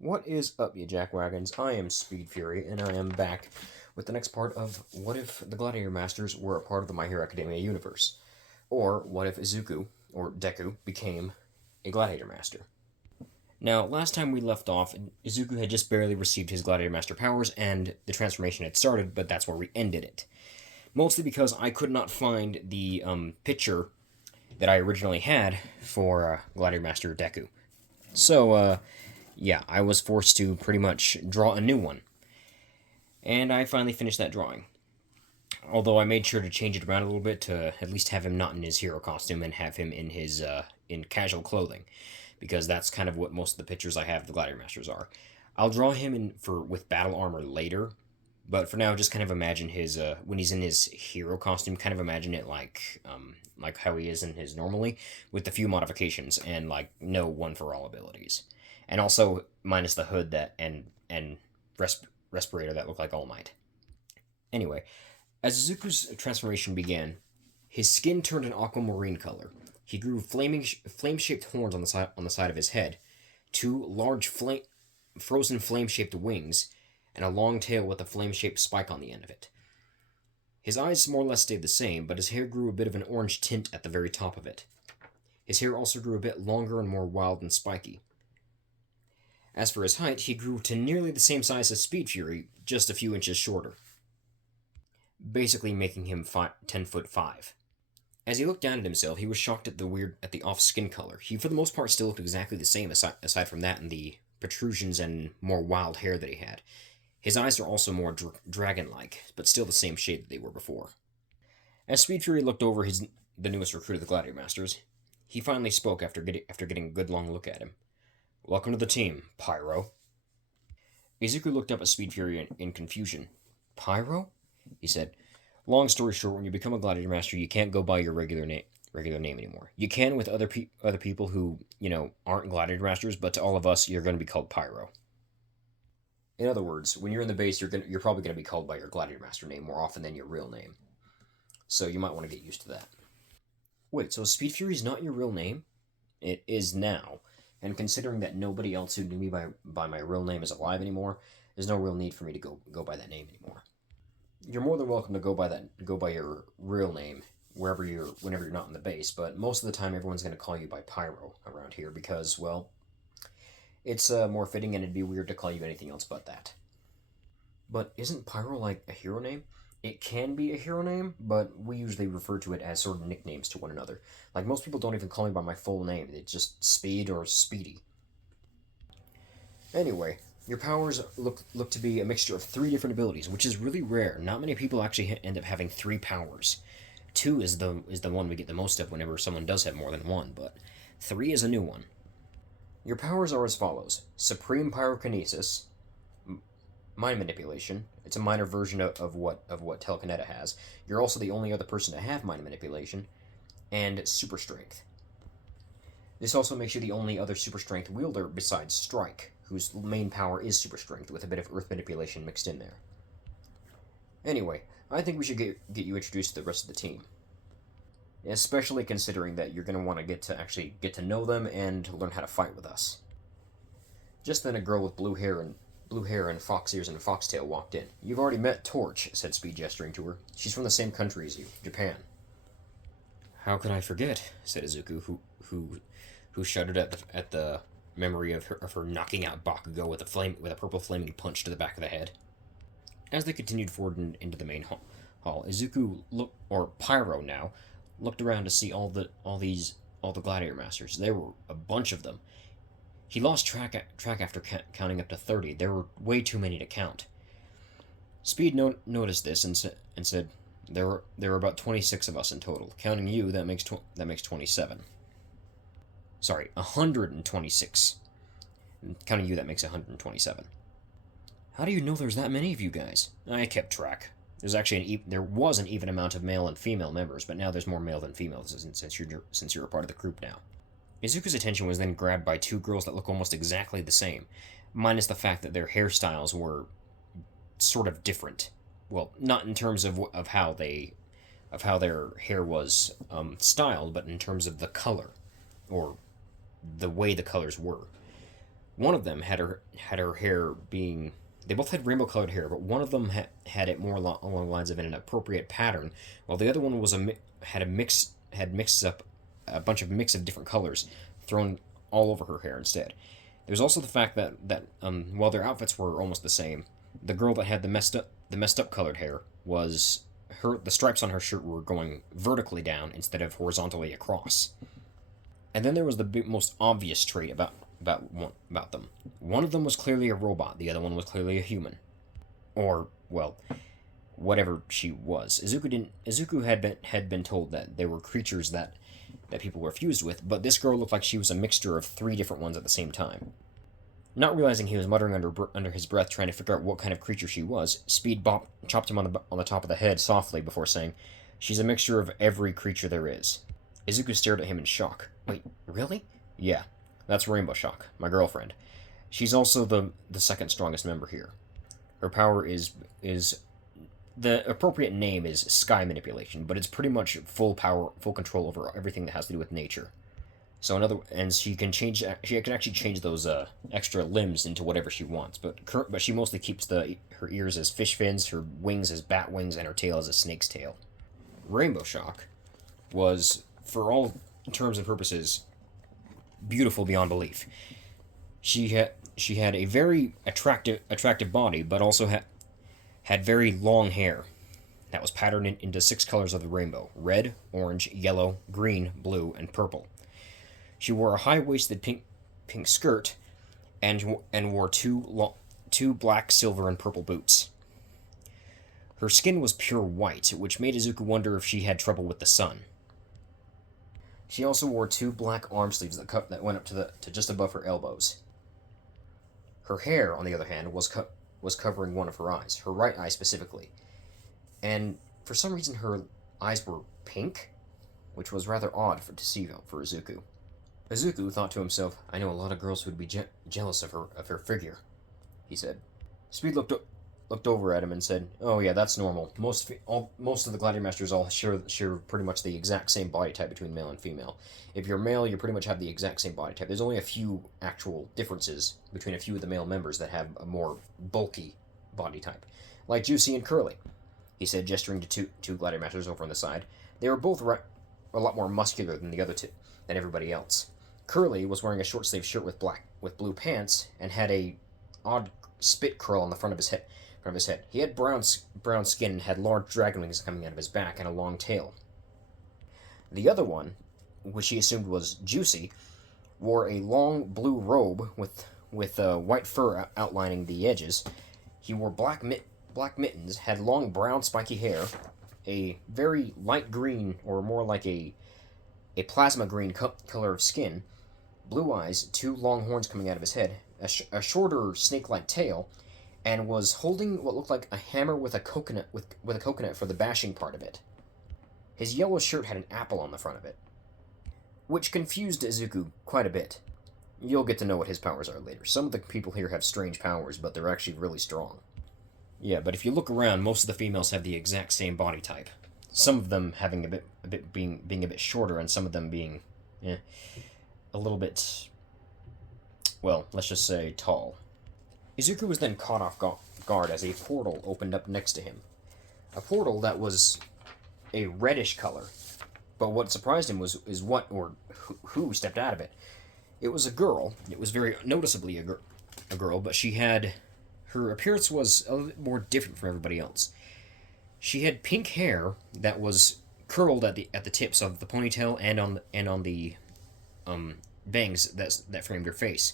What is up, you jackwagons? I am Speed Fury, and I am back with the next part of What If the Gladiator Masters were a part of the My Hero Academia universe? Or what if Izuku, or Deku, became a Gladiator Master? Now, last time we left off, Izuku had just barely received his Gladiator Master powers, and the transformation had started, but that's where we ended it. Mostly because I could not find the picture that I originally had for Gladiator Master Deku. So, yeah, I was forced to pretty much draw a new one. And I finally finished that drawing. Although I made sure to change it around a little bit to at least have him not in his hero costume and have him in his in casual clothing, because that's kind of what most of the pictures I have of the Gladiator Masters are. I'll draw him in for with battle armor later, but for now, just kind of imagine his when he's in his hero costume. Kind of imagine it like how he is in his normally, with a few modifications and like no one for all abilities, and also minus the hood that and respirator that look like All Might. Anyway, as Izuku's transformation began, his skin turned an aquamarine color. He grew flame-shaped horns on the side of his head, two large frozen flame-shaped wings, and a long tail with a flame-shaped spike on the end of it. His eyes more or less stayed the same, but his hair grew a bit of an orange tint at the very top of it. His hair also grew a bit longer and more wild and spiky. As for his height, he grew to nearly the same size as Speed Fury, just a few inches shorter, basically making him 10'5". As he looked down at himself, he was shocked at the off skin color. He, for the most part, still looked exactly the same, aside from that and the protrusions and more wild hair that he had. His eyes are also more dragon-like, but still the same shade that they were before. As Speed Fury looked over the newest recruit of the Gladiator Masters, he finally spoke after getting a good long look at him. "Welcome to the team, Pyro." Izuku looked up at Speed Fury in confusion. "Pyro?" he said. "Long story short, when you become a Gladiator Master, you can't go by your regular name anymore. You can with other people who, aren't Gladiator Masters, but to all of us, you're going to be called Pyro. In other words, when you're in the base, you're probably going to be called by your Gladiator Master name more often than your real name. So you might want to get used to that." "Wait, so Speed Fury is not your real name?" "It is now. And considering that nobody else who knew me by my real name is alive anymore, there's no real need for me to go by that name anymore. You're more than welcome to go by your real name whenever you're not in the base, but most of the time everyone's going to call you by Pyro around here because, well, it's more fitting, and it'd be weird to call you anything else but that." "But isn't Pyro like a hero name?" "It can be a hero name, but we usually refer to it as sort of nicknames to one another. Like, most people don't even call me by my full name. It's just Speed or Speedy. Anyway, your powers look to be a mixture of 3 different abilities, which is really rare. Not many people actually end up having 3 powers. 2 is the one we get the most of whenever someone does have more than one, but 3 is a new one. Your powers are as follows: Supreme Pyrokinesis, Mind Manipulation. It's a minor version of what Telekineta has. You're also the only other person to have Mind Manipulation. And Super Strength. This also makes you the only other Super Strength wielder besides Strike, whose main power is Super Strength, with a bit of Earth Manipulation mixed in there. Anyway, I think we should get you introduced to the rest of the team. Especially considering that you're going to want to get to know them and learn how to fight with us. Just then a girl with blue hair and fox ears and a foxtail walked in. "You've already met Torch," said Speed, gesturing to her. "She's from the same country as you, Japan." "How could I forget?" said Izuku, who shuddered at the memory of her knocking out Bakugo with a purple flaming punch to the back of the head. As they continued forward into the main hall, Izuku Pyro now looked around to see all the Gladiator Masters. There were a bunch of them. He lost track after counting up to 30. There were way too many to count. Speed noticed this and said, There were about 26 of us in total. Counting you, that makes 27. Sorry, 126. Counting you, that makes 127. "How do you know there's that many of you guys?" "I kept track. There was an even amount of male and female members, but now there's more male than female since you're a part of the group now." Izuku's attention was then grabbed by 2 girls that look almost exactly the same, minus the fact that their hairstyles were sort of different. Well, not in terms of how their hair was styled, but in terms of the color, or the way the colors were. One of them had her hair being. They both had rainbow-colored hair, but one of them had it more along the lines of an appropriate pattern, while the other one was had mixed up a bunch of mix of different colors thrown all over her hair instead. There's also the fact that while their outfits were almost the same, the girl that had the messed up colored hair was the stripes on her shirt were going vertically down instead of horizontally across. And then there was the most obvious trait about them. One of them was clearly a robot, the other one was clearly a human. Or, well, whatever she was. Izuku had been told that they were creatures that people were fused with, but this girl looked like she was a mixture of 3 different ones at the same time. Not realizing he was muttering under his breath, trying to figure out what kind of creature she was, Speed chopped him on the top of the head softly before saying, "She's a mixture of every creature there is." Izuku stared at him in shock. "Wait, really?" "Yeah, that's Rainbow Shock, my girlfriend. She's also the second strongest member here. Her power is the appropriate name is sky manipulation, but it's pretty much full control over everything that has to do with nature. So she can actually change those extra limbs into whatever she wants, but she mostly keeps her ears as fish fins, her wings as bat wings, and her tail as a snake's tail." Rainbow Shock was, for all terms and purposes, beautiful beyond belief. She had a very attractive body, but also had very long hair that was patterned into 6 colors of the rainbow: red, orange, yellow, green, blue, and purple. She wore a high-waisted pink skirt and wore two black, silver, and purple boots. Her skin was pure white, which made Izuku wonder if she had trouble with the sun. She also wore 2 black arm sleeves that went up to just above her elbows. Her hair, on the other hand, was covering one of her eyes, her right eye specifically, and for some reason her eyes were pink, which was rather odd to see for Izuku. Izuku thought to himself, "I know a lot of girls who would be jealous of her figure," he said. Speed looked over at him and said, "Oh yeah, that's normal. Most of the gladiator masters all share pretty much the exact same body type between male and female. If you're male, you pretty much have the exact same body type. There's only a few actual differences between a few of the male members that have a more bulky body type, like Juicy and Curly," he said, gesturing to two gladiator masters over on the side. They were both a lot more muscular than the other two, than everybody else. Curly was wearing a short-sleeved shirt with blue pants and had a odd spit curl on the front of his head. He had brown skin and had large dragon wings coming out of his back and a long tail. The other one, which he assumed was Juicy, wore a long blue robe with white fur outlining the edges. He wore black mittens, had long brown spiky hair, a very light green, or more like a plasma green color of skin, blue eyes, 2 long horns coming out of his head, a shorter snake-like tail, and was holding what looked like a hammer with a coconut with a coconut for the bashing part of it. His yellow shirt had an apple on the front of it, which confused Izuku quite a bit. You'll get to know what his powers are later. Some of the people here have strange powers, but they're actually really strong. Yeah, but if you look around, most of the females have the exact same body type. Some of them having being a bit shorter, and some of them being a little bit, well, let's just say tall. Izuku was then caught off guard as a portal opened up next to him. A portal that was a reddish color. But what surprised him was who stepped out of it. It was a girl. It was very noticeably a girl, but her appearance was a little more different from everybody else. She had pink hair that was curled at the tips of the ponytail and on the bangs that framed her face.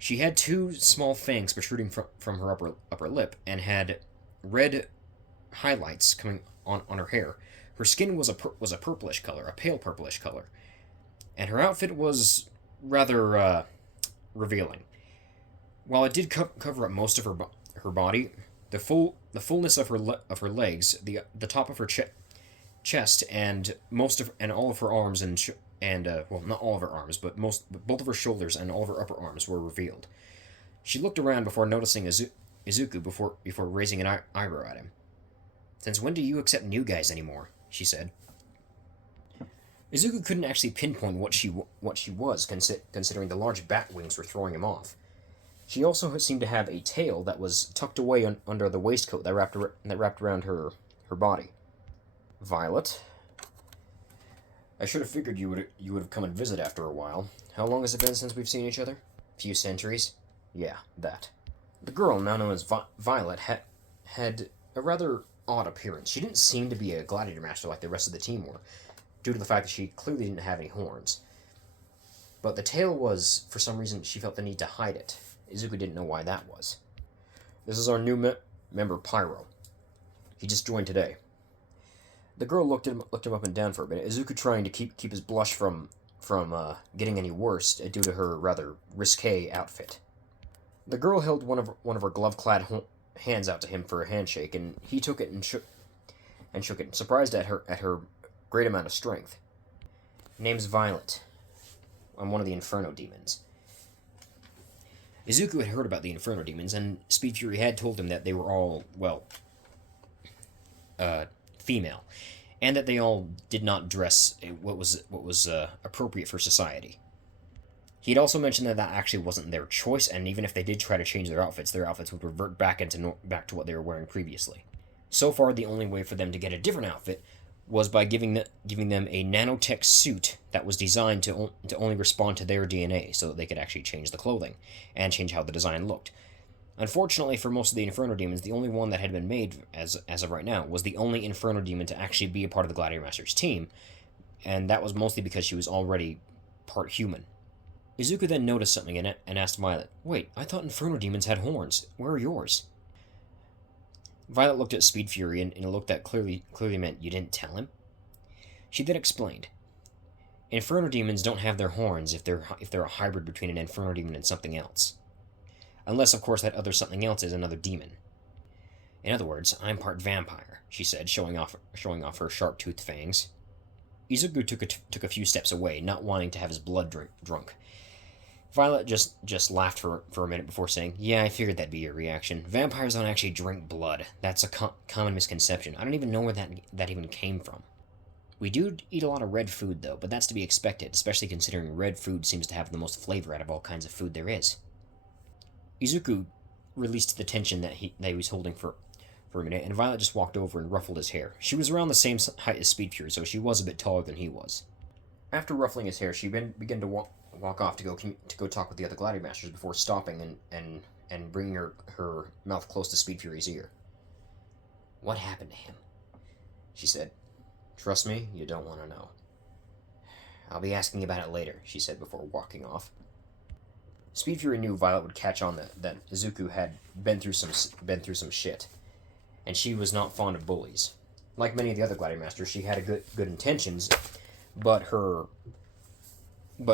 She had 2 small fangs protruding from her upper lip and had red highlights coming on her hair. Her skin was a purplish color, a pale purplish color, and her outfit was rather revealing. While it did cover up most of her body, the fullness of her legs, the top of her chest, and all of her arms well, not all of her arms, but both of her shoulders and all of her upper arms were revealed. She looked around before noticing Izuku before raising an eyebrow at him. "Since when do you accept new guys anymore?" she said. Izuku couldn't actually pinpoint what she was, considering the large bat wings were throwing him off. She also seemed to have a tail that was tucked away under the waistcoat that wrapped around her body. Violet, I should have figured you would have come and visit after a while. How long has it been since we've seen each other? A few centuries? Yeah, that. The girl, now known as Violet, had a rather odd appearance. She didn't seem to be a gladiator master like the rest of the team were, due to the fact that she clearly didn't have any horns. But the tail was, for some reason, she felt the need to hide it. Izuku didn't know why that was. This is our new member, Pyro. He just joined today. The girl looked him up and down for a minute, Izuku trying to keep his blush from getting any worse due to her rather risque outfit. The girl held one of her glove-clad hands out to him for a handshake, and he took it and shook it, surprised at her great amount of strength. Name's Violet. I'm one of the Inferno demons. Izuku had heard about the Inferno demons, and Speed Fury had told him that they were all, well, female, and that they all did not dress what was appropriate for society. He'd also mentioned that actually wasn't their choice, and even if they did try to change their outfits would revert back to what they were wearing previously. So far, the only way for them to get a different outfit was by giving them a nanotech suit that was designed to only respond to their DNA, so that they could actually change the clothing and change how the design looked. Unfortunately for most of the Inferno demons, the only one that had been made as of right now was the only Inferno demon to actually be a part of the Gladiator Masters team, and that was mostly because she was already part human. Izuku then noticed something in it and asked Violet, "Wait, I thought Inferno demons had horns. Where are yours?" Violet looked at Speed Fury in a look that clearly meant you didn't tell him. She then explained, "Inferno demons don't have their horns if they're a hybrid between an Inferno demon and something else. Unless, of course, that other something else is another demon. In other words, I'm part vampire," she said, showing off her sharp-toothed fangs. Izuku took a few steps away, not wanting to have his blood drunk. Violet just laughed for a minute before saying, "Yeah, I figured that'd be your reaction. Vampires don't actually drink blood. That's a common misconception. I don't even know where that even came from. We do eat a lot of red food, though, but that's to be expected, especially considering red food seems to have the most flavor out of all kinds of food there is." Izuku released the tension that he was holding for a minute, and Violet just walked over and ruffled his hair. She was around the same height as Speed Fury, so she was a bit taller than he was. After ruffling his hair, she began to walk off to go talk with the other Gladiator Masters before stopping and bringing her mouth close to Speed Fury's ear. "What happened to him?" she said. "Trust me, you don't want to know." "I'll be asking about it later," she said before walking off. Speed Fury knew Violet would catch on that Izuku had been through some shit, and she was not fond of bullies. Like many of the other Gladiator Masters, she had good intentions, but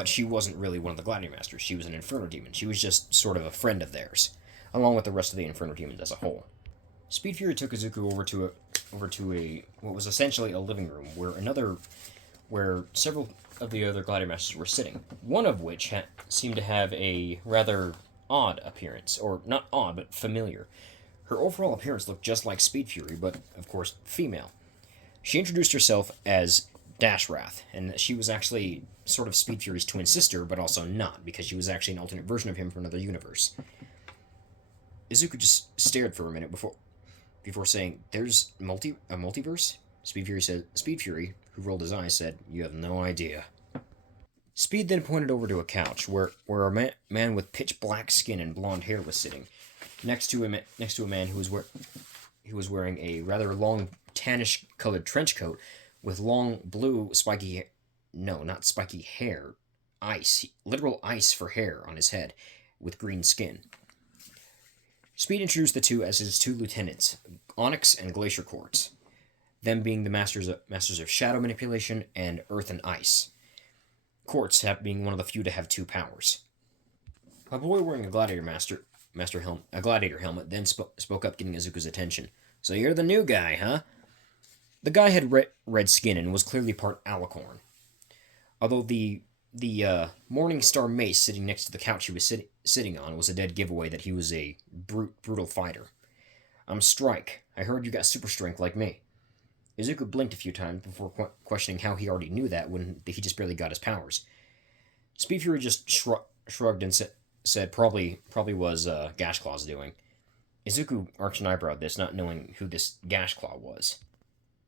she wasn't really one of the Gladiator Masters. She was an Inferno demon. She was just sort of a friend of theirs, along with the rest of the Inferno demons as a whole. Speed Fury took Izuku over to a what was essentially a living room where several of the other Gladiator Masters were sitting, one of which seemed to have a rather odd appearance, or not odd, but familiar. Her overall appearance looked just like Speed Fury, but, of course, female. She introduced herself as Dashrath, and she was actually sort of Speed Fury's twin sister, but also not, because she was actually an alternate version of him from another universe. Izuku just stared for a minute before saying, "There's a multiverse?" Speed Fury, who rolled his eyes, said, "You have no idea." Speed then pointed over to a couch where a man with pitch black skin and blonde hair was sitting, next to a man who was wearing a rather long tannish colored trench coat with long blue literal ice for hair on his head, with green skin. Speed introduced the two as his two lieutenants, Onyx and Glacier Quartz, them being the masters of shadow manipulation and earth and ice. Quartz being one of the few to have two powers. A boy wearing a gladiator helmet then spoke up, getting Izuku's attention. "So you're the new guy, huh?" The guy had red skin and was clearly part alicorn. Although the Morning Star mace sitting next to the couch he was sitting on was a dead giveaway that he was a brutal fighter. "I'm Strike. I heard you got super strength like me." Izuku blinked a few times before questioning how he already knew that when he just barely got his powers. Speed Fury just shrugged and said probably was Gash Claw's doing. Izuku arched an eyebrow at this, not knowing who this Gash Claw was.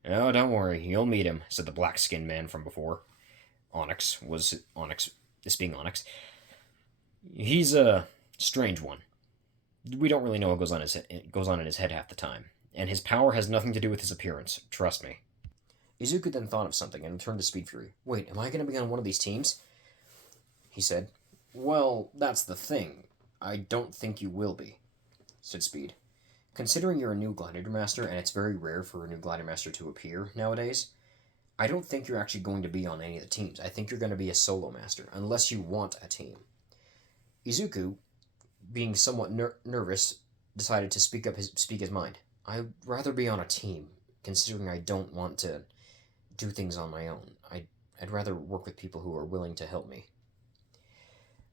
Oh, don't worry, you'll meet him, said the black-skinned man from before. This being Onyx. He's a strange one. We don't really know what goes on in his head half the time, and his power has nothing to do with his appearance, trust me. Izuku then thought of something and turned to Speed Fury. Wait, am I going to be on one of these teams? He said. Well, that's the thing. I don't think you will be, said Speed. Considering you're a new Gladiator Master, and it's very rare for a new Gladiator Master to appear nowadays, I don't think you're actually going to be on any of the teams. I think you're going to be a solo master, unless you want a team. Izuku, being somewhat nervous, decided to speak his mind. I'd rather be on a team, considering I don't want to do things on my own. I'd rather work with people who are willing to help me.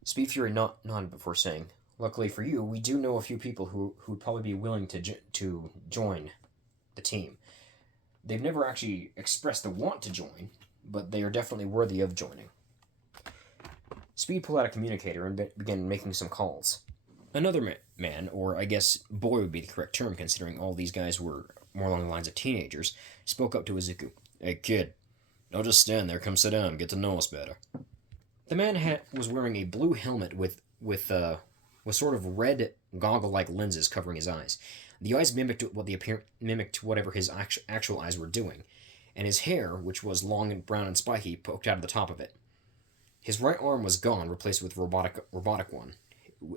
Speed Fury nodded before saying, Luckily for you, we do know a few people who would probably be willing to join the team. They've never actually expressed the want to join, but they are definitely worthy of joining. Speed pulled out a communicator and began making some calls. Another man, or I guess boy would be the correct term considering all these guys were more along the lines of teenagers, spoke up to Izuku. Hey kid, don't just stand there, come sit down and get to know us better. The man was wearing a blue helmet with sort of red goggle-like lenses covering his eyes. The eyes mimicked whatever his actual eyes were doing, and his hair, which was long and brown and spiky, poked out of the top of it. His right arm was gone, replaced with robotic one,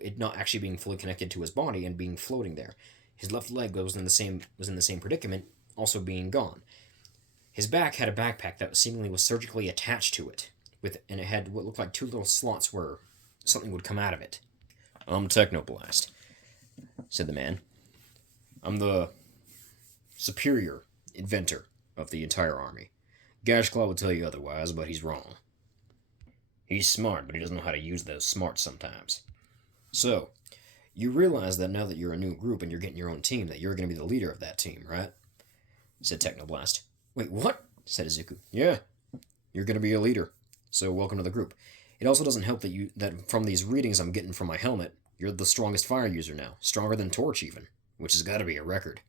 it not actually being fully connected to his body and being floating there. His left leg was in the same predicament, also being gone. His back had a backpack that seemingly was surgically attached to it, and it had what looked like two little slots where something would come out of it. I'm Technoblast, said the man. I'm the superior inventor of the entire army. Gashclaw would tell you otherwise, but he's wrong. He's smart, but he doesn't know how to use those smarts sometimes. So, you realize that now that you're a new group and you're getting your own team, that you're going to be the leader of that team, right? Said Technoblast. Wait, what? Said Izuku. Yeah, you're going to be a leader. So welcome to the group. It also doesn't help that from these readings I'm getting from my helmet, you're the strongest fire user now, stronger than Torch even, which has got to be a record.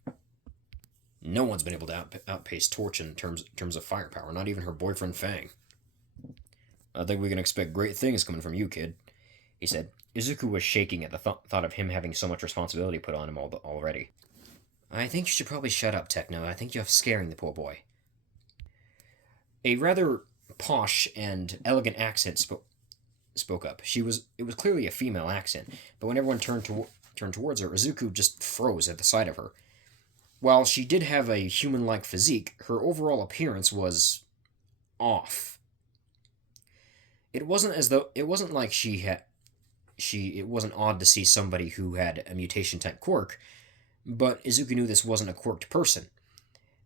No one's been able to outpace Torch in terms of firepower, not even her boyfriend Fang. I think we can expect great things coming from you, kid, he said. Izuku was shaking at the thought of him having so much responsibility put on him already. I think you should probably shut up, Techno. I think you're scaring the poor boy. A rather posh and elegant accent spoke up. It was clearly a female accent, but when everyone turned towards her, Izuku just froze at the sight of her. While she did have a human-like physique, her overall appearance was off. It wasn't like it wasn't odd to see somebody who had a mutation-type quirk, but Izuku knew this wasn't a quirked person.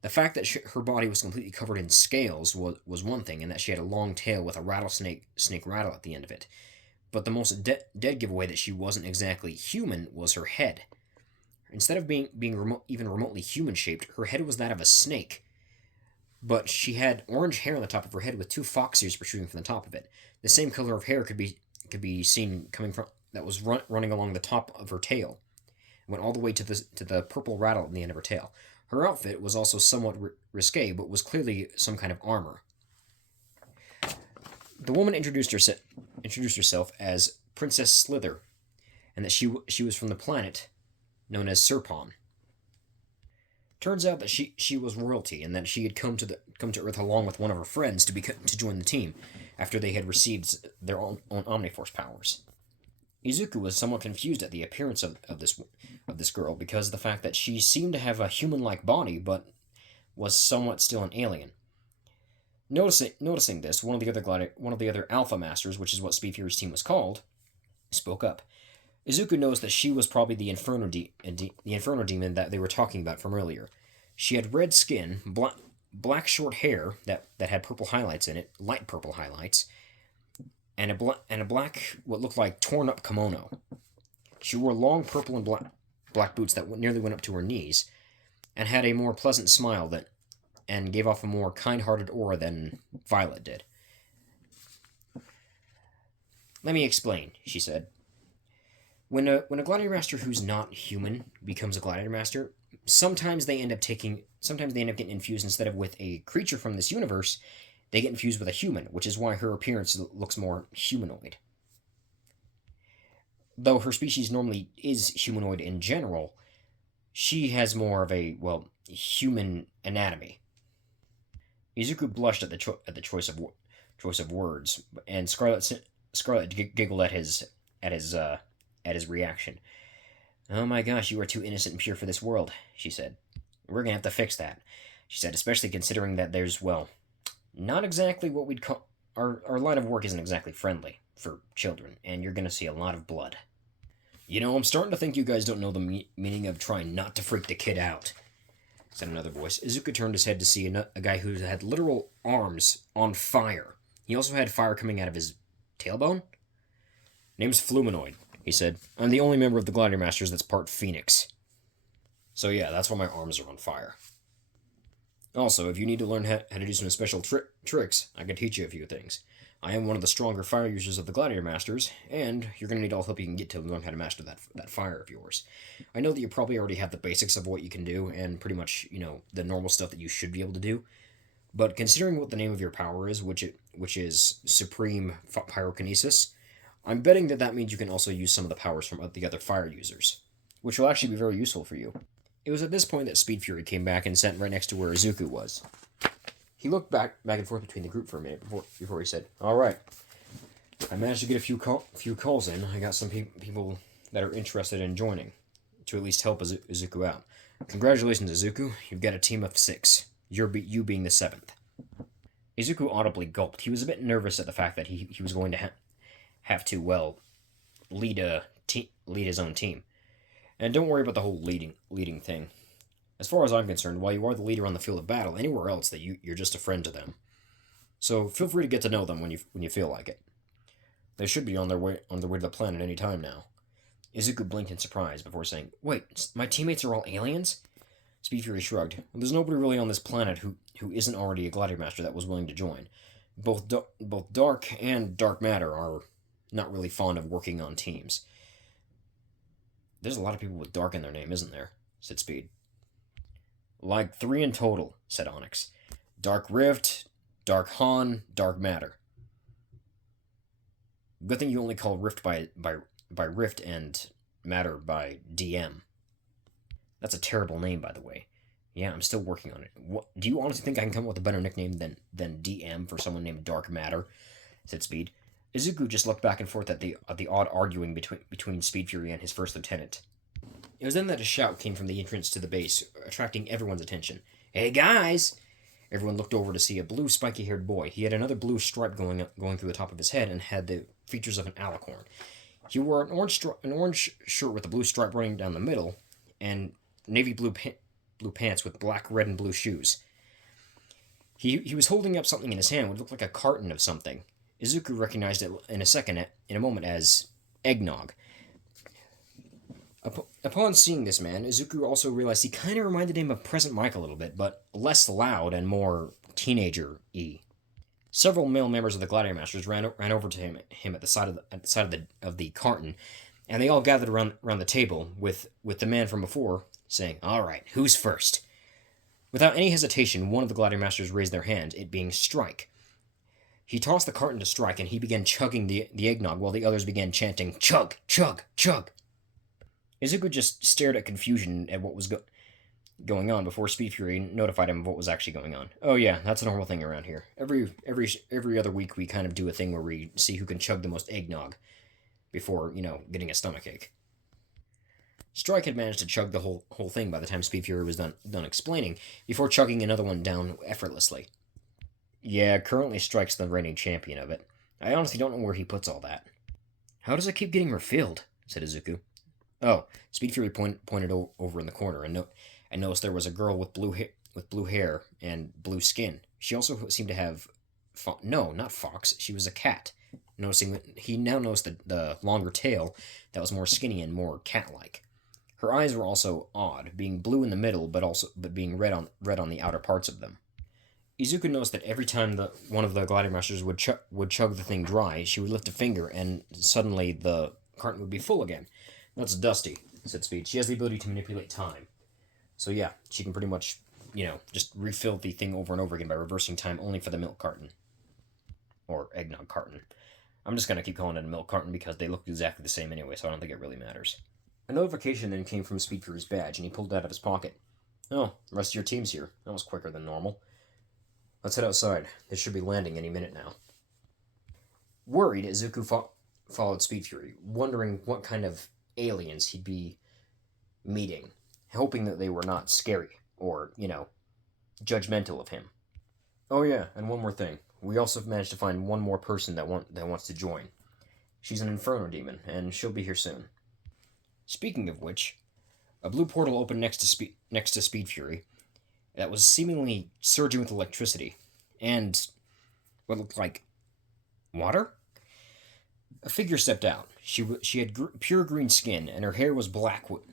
The fact that her body was completely covered in scales was one thing, and that she had a long tail with a rattlesnake rattle at the end of it. But the most dead giveaway that she wasn't exactly human was her head. Instead of being even remotely human-shaped, her head was that of a snake. But she had orange hair on the top of her head with two fox ears protruding from the top of it. The same color of hair could be seen coming from that was running along the top of her tail. It went all the way to the purple rattle at the end of her tail. Her outfit was also somewhat risque, but was clearly some kind of armor. The woman introduced herself as Princess Slither, and that she was from the planet known as Serpon. Turns out that she was royalty, and that she had come to Earth along with one of her friends to join the team after they had received their own Omniforce powers. Izuku was somewhat confused at the appearance of this girl because of the fact that she seemed to have a human-like body, but was somewhat still an alien. Noticing this, one of the other Alpha Masters, which is what Speed Fury's team was called, spoke up. Izuku knows that she was probably the Inferno Demon that they were talking about from earlier. She had red skin, black short hair that had purple highlights in it, light purple highlights, and a black, what looked like torn-up kimono. She wore long purple and black boots that nearly went up to her knees, and had a more pleasant smile and gave off a more kind-hearted aura than Violet did. "Let me explain," she said. When a gladiator master who's not human becomes a gladiator master, sometimes they end up getting infused instead of with a creature from this universe, they get infused with a human, which is why her appearance looks more humanoid. Though her species normally is humanoid in general, she has more of a, well, human anatomy. Izuku blushed at the choice of words, and Scarlet giggled at his reaction. "Oh my gosh, you are too innocent and pure for this world," she said. "We're gonna have to fix that," she said, "especially considering that there's, well, not exactly what we'd call... Our line of work isn't exactly friendly for children, and you're gonna see a lot of blood." I'm starting to think you guys don't know the meaning of trying not to freak the kid out," said another voice. Izuku turned his head to see a guy who had literal arms on fire. He also had fire coming out of his tailbone. "Name's Fluminoid," he said. "I'm the only member of the Gladiator Masters that's part Phoenix. So yeah, that's why my arms are on fire. Also, if you need to learn how to do some special tricks, I can teach you a few things. I am one of the stronger fire users of the Gladiator Masters, and you're going to need all the help you can get to learn how to master that fire of yours. I know that you probably already have the basics of what you can do, and pretty much, the normal stuff that you should be able to do. But considering what the name of your power is, which is Supreme Pyrokinesis, I'm betting that means you can also use some of the powers from the other fire users, which will actually be very useful for you." It was at this point that Speed Fury came back and sat right next to where Izuku was. He looked back and forth between the group for a minute before he said, "All right, I managed to get a few calls in. I got some people that are interested in joining, to at least help Izuku out. Congratulations, Izuku. You've got a team of 6. You being the 7th." Izuku audibly gulped. He was a bit nervous at the fact that he was going to have to, well, lead his own team. And don't worry about the whole leading thing. As far as I'm concerned, while you are the leader on the field of battle, anywhere else that you're just a friend to them. So feel free to get to know them when you feel like it. They should be on their way to the planet any time now." Izuku blinked in surprise before saying, "Wait, my teammates are all aliens?" Speed Fury shrugged. "There's nobody really on this planet who isn't already a Gladiator Master that was willing to join. Both Dark and Dark Matter are not really fond of working on teams." "There's a lot of people with Dark in their name, isn't there?" said Speed. "Like 3 in total," said Onyx. "Dark Rift, Dark Han, Dark Matter. Good thing you only call Rift by Rift and Matter by DM. That's a terrible name, by the way. Yeah, I'm still working on it. Do you honestly think I can come up with a better nickname than DM for someone named Dark Matter?" said Speed. Izuku just looked back and forth at the odd arguing between Speed Fury and his first lieutenant. It was then that a shout came from the entrance to the base, attracting everyone's attention. "Hey guys!" Everyone looked over to see a blue, spiky-haired boy. He had another blue stripe going through the top of his head and had the features of an alicorn. He wore an orange shirt with a blue stripe running down the middle, and navy blue pants with black, red, and blue shoes. He was holding up something in his hand, what looked like a carton of something. Izuku recognized it in a moment as eggnog. Upon seeing this man, Izuku also realized he kind of reminded him of Present Mike a little bit, but less loud and more teenager-y. Several male members of the Gladiator Masters ran over to him at the side of the carton, and they all gathered around the table with the man from before saying, "All right, who's first?" Without any hesitation, one of the Gladiator Masters raised their hand, it being Strike. He tossed the carton to Strike, and he began chugging the eggnog while the others began chanting, "Chug, chug, chug." Izuku just stared at confusion at what was going on before Speed Fury notified him of what was actually going on. "Oh yeah, that's a normal thing around here. Every other week we kind of do a thing where we see who can chug the most eggnog before, getting a stomachache." Strike had managed to chug the whole thing by the time Speed Fury was done explaining, before chugging another one down effortlessly. "Yeah, currently Strike's the reigning champion of it. I honestly don't know where he puts all that." "How does it keep getting refilled?" said Izuku. "Oh," Speed Fury pointed over in the corner and noticed there was a girl with blue hair and blue skin. She also seemed to have no, not fox. She was a cat. He now noticed the longer tail that was more skinny and more cat-like. Her eyes were also odd, being blue in the middle, but being red on the outer parts of them. Izuku noticed that every time one of the gladiator masters would chug the thing dry, she would lift a finger, and suddenly the carton would be full again. "That's Dusty," said Speed. "She has the ability to manipulate time. So yeah, she can pretty much, just refill the thing over and over again by reversing time only for the milk carton. Or eggnog carton. I'm just gonna keep calling it a milk carton because they look exactly the same anyway, so I don't think it really matters." A notification then came from Speed Fury's badge, and he pulled it out of his pocket. "Oh, the rest of your team's here. That was quicker than normal. Let's head outside. They should be landing any minute now." Worried, Izuku followed Speed Fury, wondering what kind of aliens he'd be meeting, hoping that they were not scary or, judgmental of him. "Oh yeah, and one more thing. We also managed to find one more person that wants to join. She's an Inferno demon, and she'll be here soon." Speaking of which, a blue portal opened next to Speed Fury that was seemingly surging with electricity and what looked like water. A figure stepped out. She had pure green skin, and her hair was black with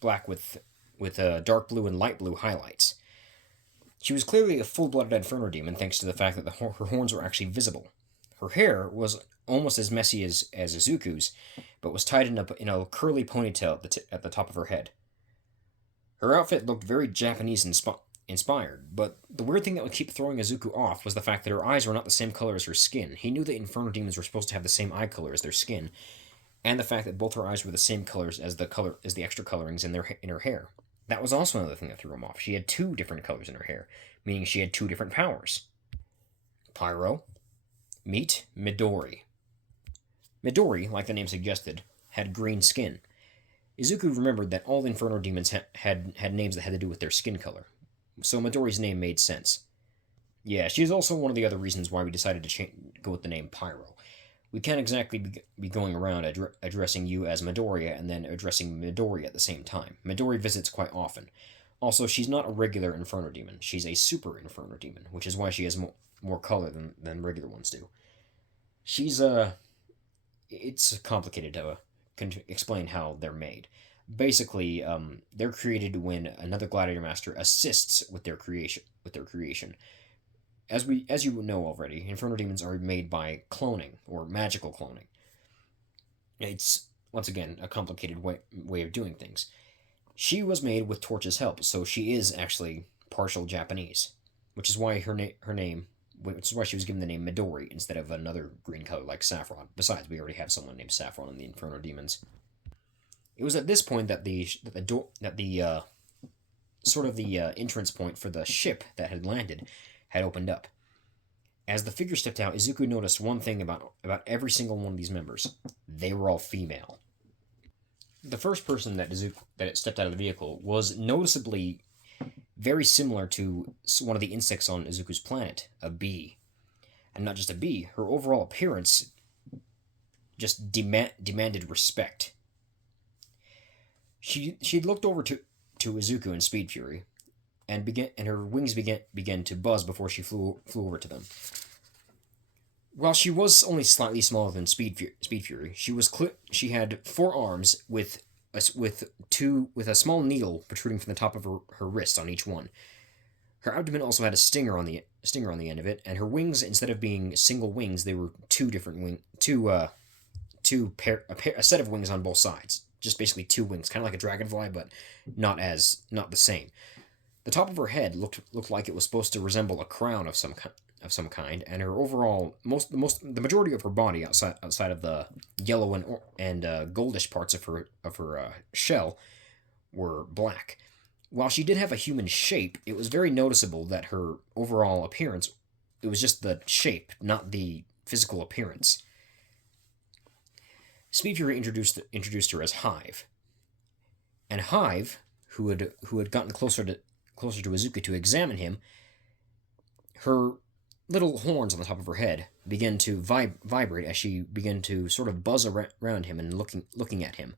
dark blue and light blue highlights. She was clearly a full-blooded Inferno demon, thanks to the fact that her horns were actually visible. Her hair was almost as messy as Izuku's, but was tied in a curly ponytail at the top of her head. Her outfit looked very Japanese inspired, but the weird thing that would keep throwing Izuku off was the fact that her eyes were not the same color as her skin. He knew that Inferno demons were supposed to have the same eye color as their skin, and the fact that both her eyes were the same colors as the extra colorings in her hair. That was also another thing that threw him off. She had two different colors in her hair, meaning she had two different powers. Pyro, meet Midori. Midori, like the name suggested, had green skin. Izuku remembered that all Inferno demons had names that had to do with their skin color, so Midori's name made sense. Yeah, she's also one of the other reasons why we decided to go with the name Pyro. We can't exactly be going around addressing you as Midoriya and then addressing Midori at the same time. Midori visits quite often. Also, she's not a regular Inferno demon. She's a super Inferno demon, which is why she has more color than regular ones do. She's it's complicated to explain how they're made. Basically, they're created when another gladiator master assists with their creation. As you know already, Inferno demons are made by cloning or magical cloning. It's once again a complicated way of doing things. She was made with Torch's help, so she is actually partial Japanese, which is why which is why she was given the name Midori instead of another green color like Saffron. Besides, we already have someone named Saffron in the Inferno demons. It was at this point that the entrance point for the ship that had landed had opened up. As the figure stepped out, Izuku noticed one thing about every single one of these members. They were all female. The first person that stepped out of the vehicle was noticeably very similar to one of the insects on Izuku's planet, a bee. And not just a bee, her overall appearance just demanded respect. She looked over to Izuku and Speed Fury, and her wings began to buzz before she flew over to them. While she was only slightly smaller than Speed Fury, she had 4 arms with a small needle protruding from the top of her wrist on each one. Her abdomen also had a stinger on the end of it, and her wings, instead of being single wings, they were a set of wings on both sides. Just basically 2 wings, kind of like a dragonfly, but not the same. The top of her head looked like it was supposed to resemble a crown of some kind, and her overall the majority of her body outside of the yellow and goldish parts of her shell were black. While she did have a human shape, it was very noticeable that her overall appearance, it was just the shape, not the physical appearance. Speed Fury introduced her as Hive, and Hive, who had gotten closer to Izuku to examine him, her little horns on the top of her head began to vibrate as she began to sort of buzz around him and looking at him.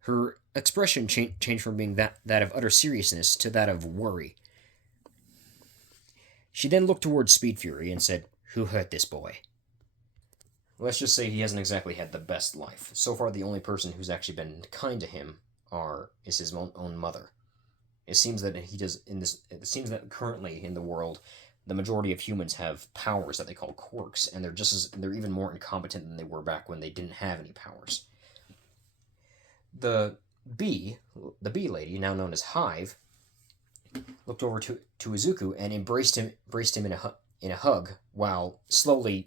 Her expression changed from being that of utter seriousness to that of worry. She then looked towards Speed Fury and said, "Who hurt this boy?" Let's just say he hasn't exactly had the best life. So far, the only person who's actually been kind to him is his own mother. It seems that he does in this. It seems that currently in the world, the majority of humans have powers that they call quirks, and they're even more incompetent than they were back when they didn't have any powers. The bee, the bee lady, now known as Hive, looked over to Izuku and embraced him in a hug while slowly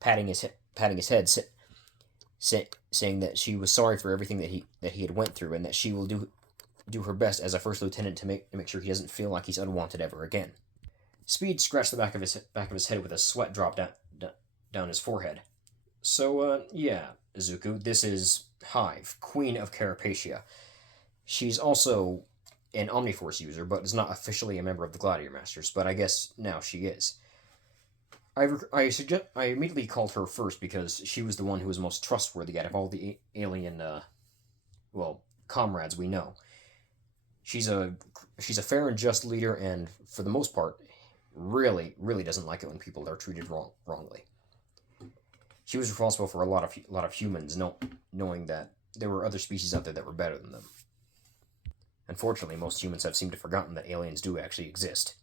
patting his head, saying that she was sorry for everything that he had went through, and that she will do her best as a first lieutenant to make sure he doesn't feel like he's unwanted ever again. Speed scratched the back of his head with a sweat drop down his forehead. So, yeah, Izuku, this is Hive, Queen of Carapacia. She's also an Omniforce user, but is not officially a member of the Gladiator Masters, but I guess now she is. I immediately called her first because she was the one who was most trustworthy out of all the alien, comrades we know. She's a fair and just leader, and for the most part, really doesn't like it when people are treated wrongly. She was responsible for a lot of humans knowing that there were other species out there that were better than them. Unfortunately, most humans have seemed to have forgotten that aliens do actually exist.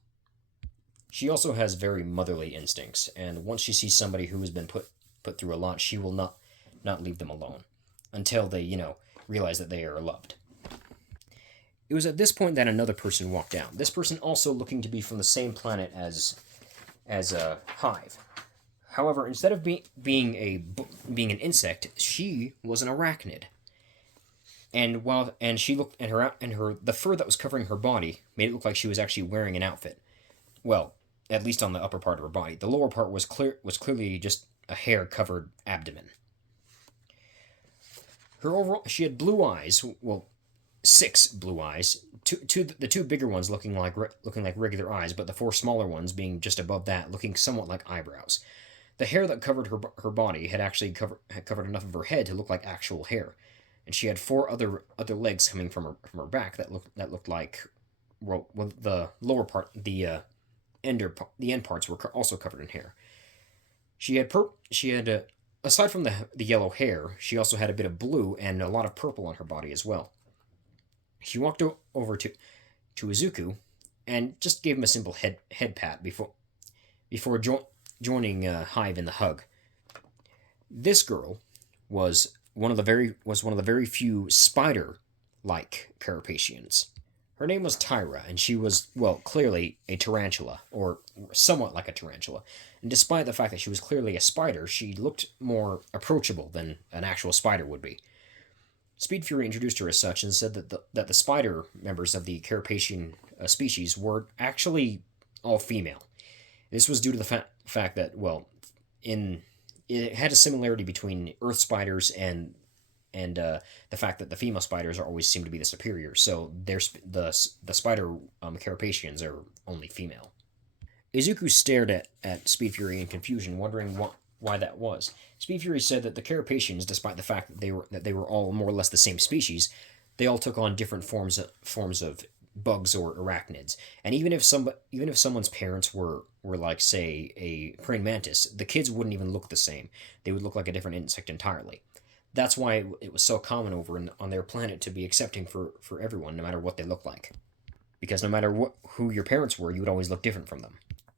She also has very motherly instincts, and once she sees somebody who has been put through a lot, she will not leave them alone until they, realize that they are loved. It was at this point that another person walked down. This person also looking to be from the same planet as Hive. However, instead of being an insect, she was an arachnid. And she looked and the fur that was covering her body made it look like she was actually wearing an outfit. Well, at least on the upper part of her body. The lower part was clearly just a hair-covered abdomen. She had blue eyes. Well, 6 blue eyes. The two bigger ones looking like regular eyes, but the 4 smaller ones being just above that, looking somewhat like eyebrows. The hair that covered her body had actually covered enough of her head to look like actual hair, and she had 4 other legs coming from her back that looked like the lower part, the end parts were also covered in hair. She had aside from the yellow hair, she also had a bit of blue and a lot of purple on her body as well. She walked over to Izuku and just gave him a simple head pat before joining Hive in the hug. This girl was one of the very few spider-like Carapacians. Her name was Tyra, and she was, clearly a tarantula, or somewhat like a tarantula. And despite the fact that she was clearly a spider, she looked more approachable than an actual spider would be. Speed Fury introduced her as such and said that the spider members of the Carapacian species were actually all female. This was due to the fact that, it had a similarity between Earth spiders and the fact that the female spiders always seem to be the superior, so the spider Carapacians are only female. Izuku stared at Speed Fury in confusion, wondering why that was. Speed Fury said that the Carapacians, despite the fact that they were all more or less the same species, they all took on different forms of bugs or arachnids. And even if someone's parents were like, say, a praying mantis, the kids wouldn't even look the same. They would look like a different insect entirely. That's why it was so common on their planet to be accepting for everyone, no matter what they look like. Because no matter who your parents were, you would always look different from them.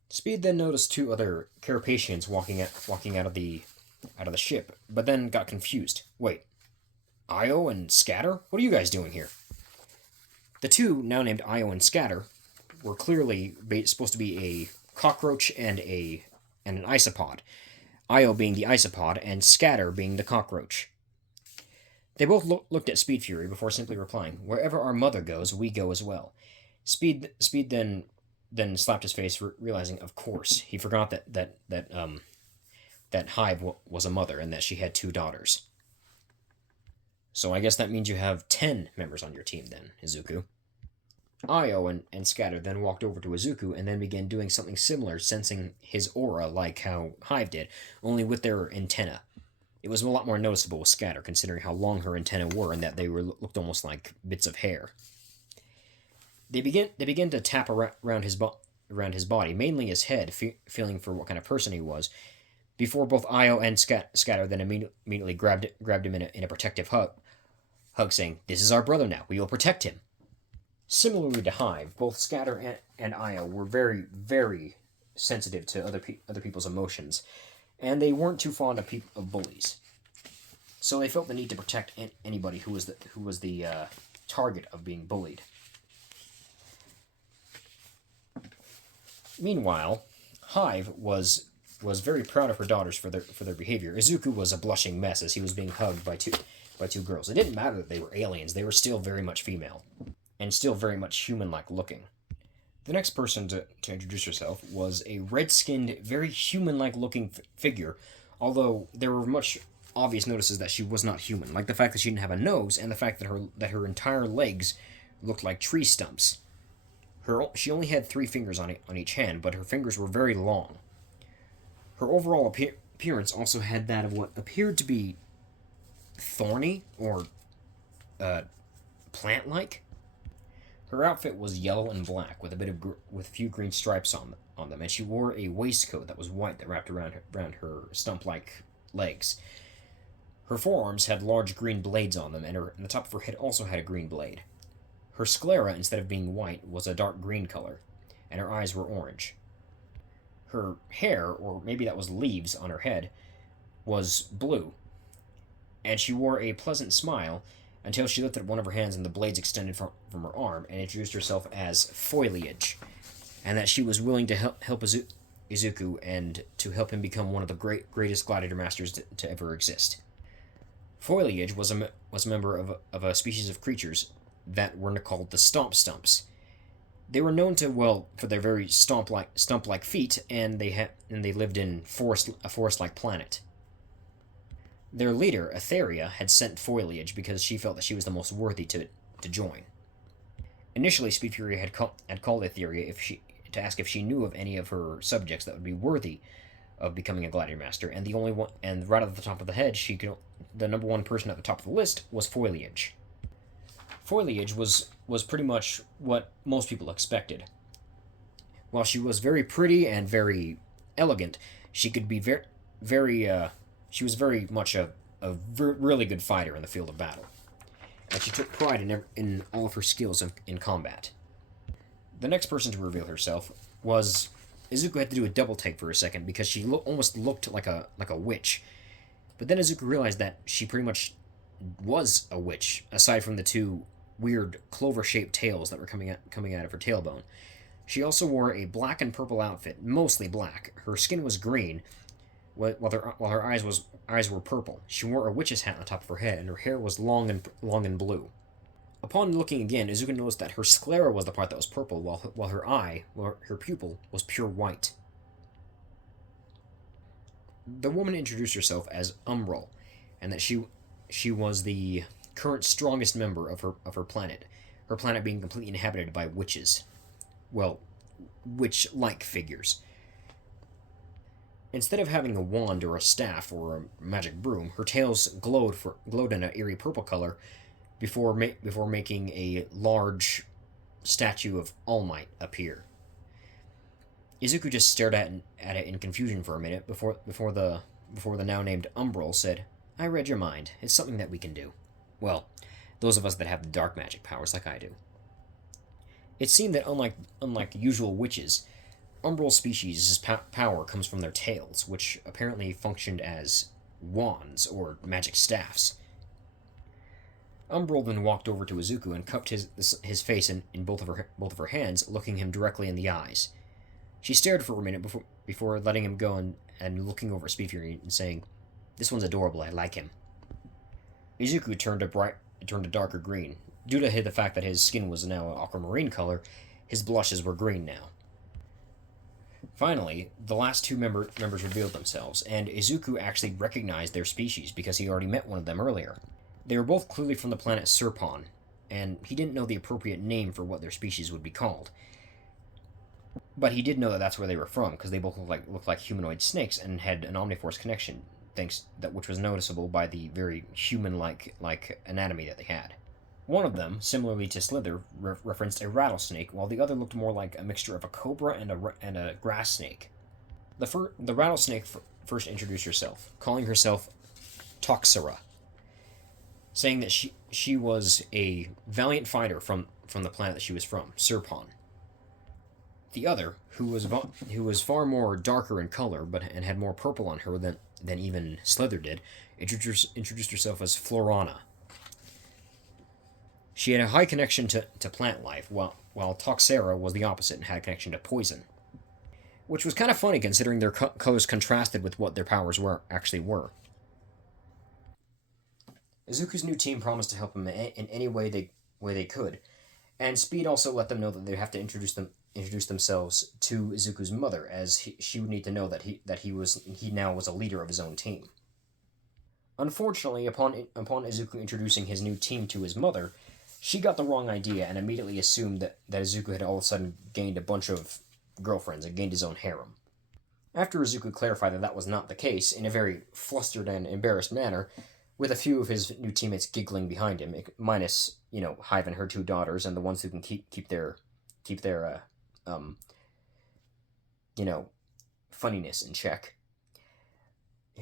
Speed then noticed 2 other Carapacians walking out of the ship, but then got confused. Wait, Io and Scatter? What are you guys doing here? The 2, now named Io and Scatter, were clearly supposed to be a cockroach and an isopod. Io being the isopod, and Scatter being the cockroach. They both looked at Speed Fury before simply replying, "Wherever our mother goes, we go as well." Speed then slapped his face, realizing, of course, he forgot that Hive was a mother and that she had 2 daughters. So I guess that means you have 10 members on your team then, Izuku. Io and Scatter then walked over to Izuku and then began doing something similar, sensing his aura like how Hive did, only with their antenna. It was a lot more noticeable with Scatter, considering how long her antennae were and that they looked almost like bits of hair. They began to tap around his body, mainly his head, feeling for what kind of person he was, before both Io and Scatter then immediately grabbed him in a protective hug, saying, "This is our brother now. We will protect him." Similarly to Hive, both Scatter and Io were very, very sensitive to other people's emotions, and they weren't too fond of bullies. So they felt the need to protect anybody who was the target of being bullied. Meanwhile, Hive was very proud of her daughters for their behavior. Izuku was a blushing mess as he was being hugged by two girls. It didn't matter that they were aliens; they were still very much female, and still very much human-like looking. The next person to introduce herself was a red-skinned, very human-like looking figure, although there were much obvious notices that she was not human, like the fact that she didn't have a nose and the fact that her entire legs looked like tree stumps. She only had 3 fingers on each hand, but her fingers were very long. Her overall appearance also had that of what appeared to be thorny or plant-like. Her outfit was yellow and black with a few green stripes on them, and she wore a waistcoat that was white that wrapped around her stump-like legs. Her forearms had large green blades on them, and the top of her head also had a green blade. Her sclera, instead of being white, was a dark green color, and her eyes were orange. Her hair, or maybe that was leaves on her head, was blue, and she wore a pleasant smile until she lifted one of her hands and the blades extended from her arm and introduced herself as Foliage, and that she was willing to help Izuku and to help him become one of the greatest gladiator masters to ever exist. Foliage was a member of a species of creatures that were called the Stomp Stumps. They were known for their very stump-like feet, and they lived in a forest-like planet. Their leader, Etheria, had sent Foliage because she felt that she was the most worthy to join. Initially, Speed Fury had called Etheria to ask if she knew of any of her subjects that would be worthy of becoming a gladiator master, and right at the top of the head, the number one person at the top of the list was Foliage. Foliage was pretty much what most people expected. While she was very pretty and very elegant, she could be she was very much a really good fighter in the field of battle, and she took pride in all of her skills in combat. The next person to reveal herself was Izuku. Had to do a double take for a second because she almost looked like a witch, but then Izuku realized that she pretty much was a witch, aside from the 2 weird clover-shaped tails that were coming out of her tailbone. She also wore a black and purple outfit, mostly black. Her skin was green, while her eyes were purple. She wore a witch's hat on top of her head, and her hair was long and blue. Upon looking again, Izuku noticed that her sclera was the part that was purple, while her pupil was pure white. The woman introduced herself as Umbral, and that she was the current strongest member of her planet. Her planet being completely inhabited by witches. Well, witch-like figures. Instead of having a wand or a staff or a magic broom, her tails glowed in an eerie purple color before making a large statue of All Might appear. Izuku just stared at it in confusion for a minute before the now named Umbral said, "I read your mind. It's something that we can do." Well, those of us that have the dark magic powers like I do. It seemed that unlike usual witches, Umbral species' power comes from their tails, which apparently functioned as wands or magic staffs. Umbral then walked over to Izuku and cupped his face in both of her hands, looking him directly in the eyes. She stared for a minute before letting him go and looking over Speed Fury and saying, "This one's adorable. I like him." Izuku turned a darker green. Due to the fact that his skin was now an aquamarine color, his blushes were green now. Finally, the last 2 members revealed themselves, and Izuku actually recognized their species because he already met one of them earlier. They were both clearly from the planet Serpon, and he didn't know the appropriate name for what their species would be called. But he did know that that's where they were from, because they both looked like humanoid snakes and had an Omniforce connection, which was noticeable by the very human-like anatomy that they had. One of them, similarly to Slither, referenced a rattlesnake, while the other looked more like a mixture of a cobra and a grass snake. The rattlesnake first introduced herself, calling herself Toxera. saying that she was a valiant fighter from the planet that she was from, Serpon. The other, who was far more darker in color, and had more purple on her than even Slither did, introduced herself as Florana. She had a high connection to plant life, while Toxera was the opposite and had a connection to poison. Which was kind of funny considering their colors contrasted with what their powers actually were. Izuku's new team promised to help him in any way they could, and Speed also let them know that they'd have to introduce themselves to Izuku's mother, as she would need to know that he now was a leader of his own team. Unfortunately, upon Izuku introducing his new team to his mother, she got the wrong idea and immediately assumed that Izuku had all of a sudden gained a bunch of girlfriends and gained his own harem. After Izuku clarified that was not the case, in a very flustered and embarrassed manner, with a few of his new teammates giggling behind him, minus, Hive and her two daughters and the ones who can keep their funniness in check.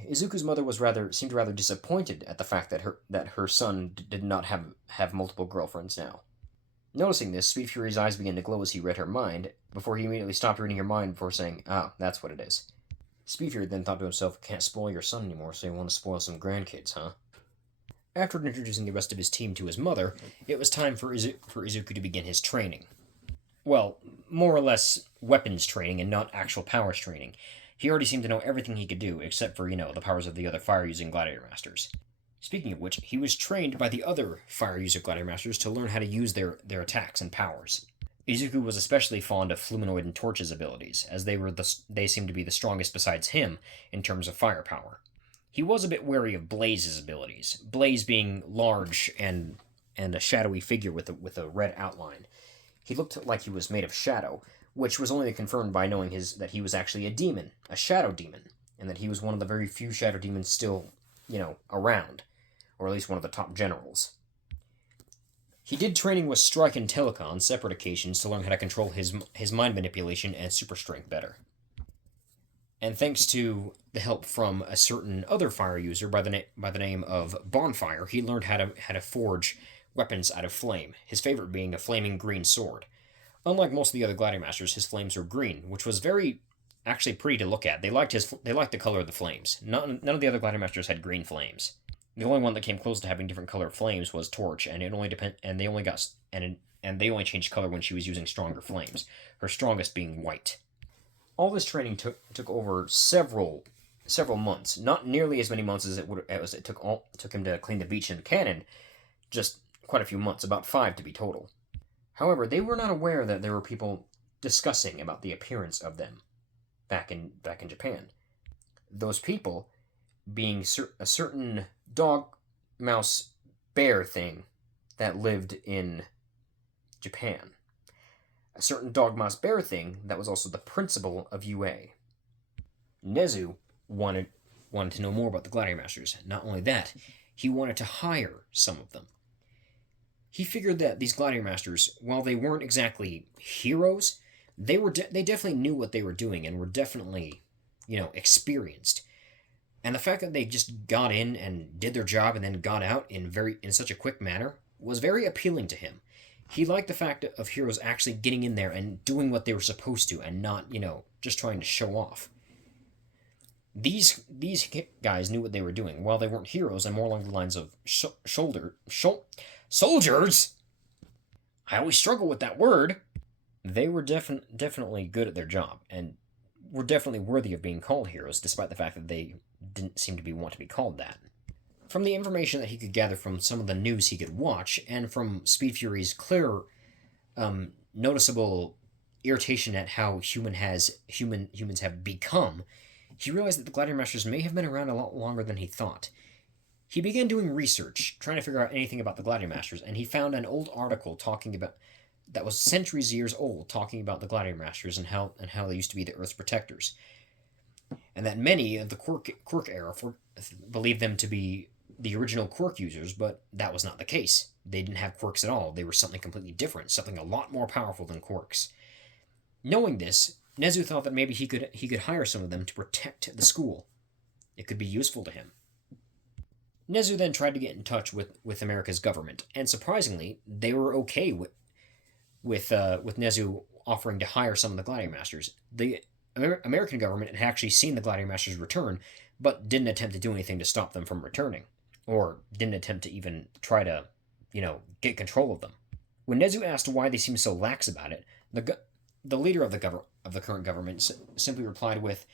Izuku's mother seemed rather disappointed at the fact that her son did not have multiple girlfriends now. Noticing this, Sweet Fury's eyes began to glow as he read her mind, before he immediately stopped reading her mind before saying, "Ah, that's what it is." Sweet Fury then thought to himself, "Can't spoil your son anymore, so you want to spoil some grandkids, huh?" After introducing the rest of his team to his mother, it was time for Izuku to begin his training. Well, more or less weapons training and not actual powers training. He already seemed to know everything he could do, except for, the powers of the other fire-using gladiator masters. Speaking of which, he was trained by the other fire-user gladiator masters to learn how to use their attacks and powers. Izuku was especially fond of Fluminoid and Torch's abilities, as they seemed to be the strongest besides him in terms of firepower. He was a bit wary of Blaze's abilities, Blaze being large and a shadowy figure with a red outline. He looked like he was made of shadow, which was only confirmed by knowing that he was actually a demon, a shadow demon, and that he was one of the very few shadow demons still, around, or at least one of the top generals. He did training with Strike and Teleca on separate occasions to learn how to control his mind manipulation and super strength better. And thanks to the help from a certain other fire user by the name of Bonfire, he learned how to forge weapons out of flame, his favorite being a flaming green sword. Unlike most of the other Gladiator Masters, his flames were green, which was actually pretty to look at. They liked the color of the flames. None of the other Gladiator Masters had green flames. The only one that came close to having different color flames was Torch, and they only changed color when she was using stronger flames, her strongest being white. All this training took over several months, not nearly as many months as it took him to clean the beach in Cannon, just quite a few months, about 5 to be total. However, they were not aware that there were people discussing about the appearance of them back in Japan. Those people being a certain dog, mouse, bear thing that lived in Japan. A certain dog, mouse, bear thing that was also the principal of UA. Nezu wanted to know more about the Gladiator Masters. Not only that, he wanted to hire some of them. He figured that these Gladiator Masters, while they weren't exactly heroes, they definitely knew what they were doing and were definitely, experienced. And the fact that they just got in and did their job and then got out in such a quick manner was very appealing to him. He liked the fact of heroes actually getting in there and doing what they were supposed to and not, just trying to show off. These guys knew what they were doing. While they weren't heroes and more along the lines of soldiers, I always struggle with that word. They were definitely good at their job and were definitely worthy of being called heroes, despite the fact that they didn't seem to want to be called that. From the information that he could gather from some of the news he could watch, and from Speed Fury's clear, noticeable irritation at how humans have become, he realized that the Gladiator Masters may have been around a lot longer than he thought. He began doing research, trying to figure out anything about the Gladiator Masters, and he found an old article that was centuries years old, talking about the Gladiator Masters and how they used to be the Earth's protectors, and that many of the quirk era believed them to be the original quirk users, but that was not the case. They didn't have quirks at all. They were something completely different, something a lot more powerful than quirks. Knowing this, Nezu thought that maybe he could hire some of them to protect the school. It could be useful to him. Nezu then tried to get in touch with America's government, and surprisingly, they were okay with Nezu offering to hire some of the Gladiator Masters. The American government had actually seen the Gladiator Masters return, but didn't attempt to do anything to stop them from returning, or didn't attempt to even try to, get control of them. When Nezu asked why they seemed so lax about it, the leader of the current government simply replied with,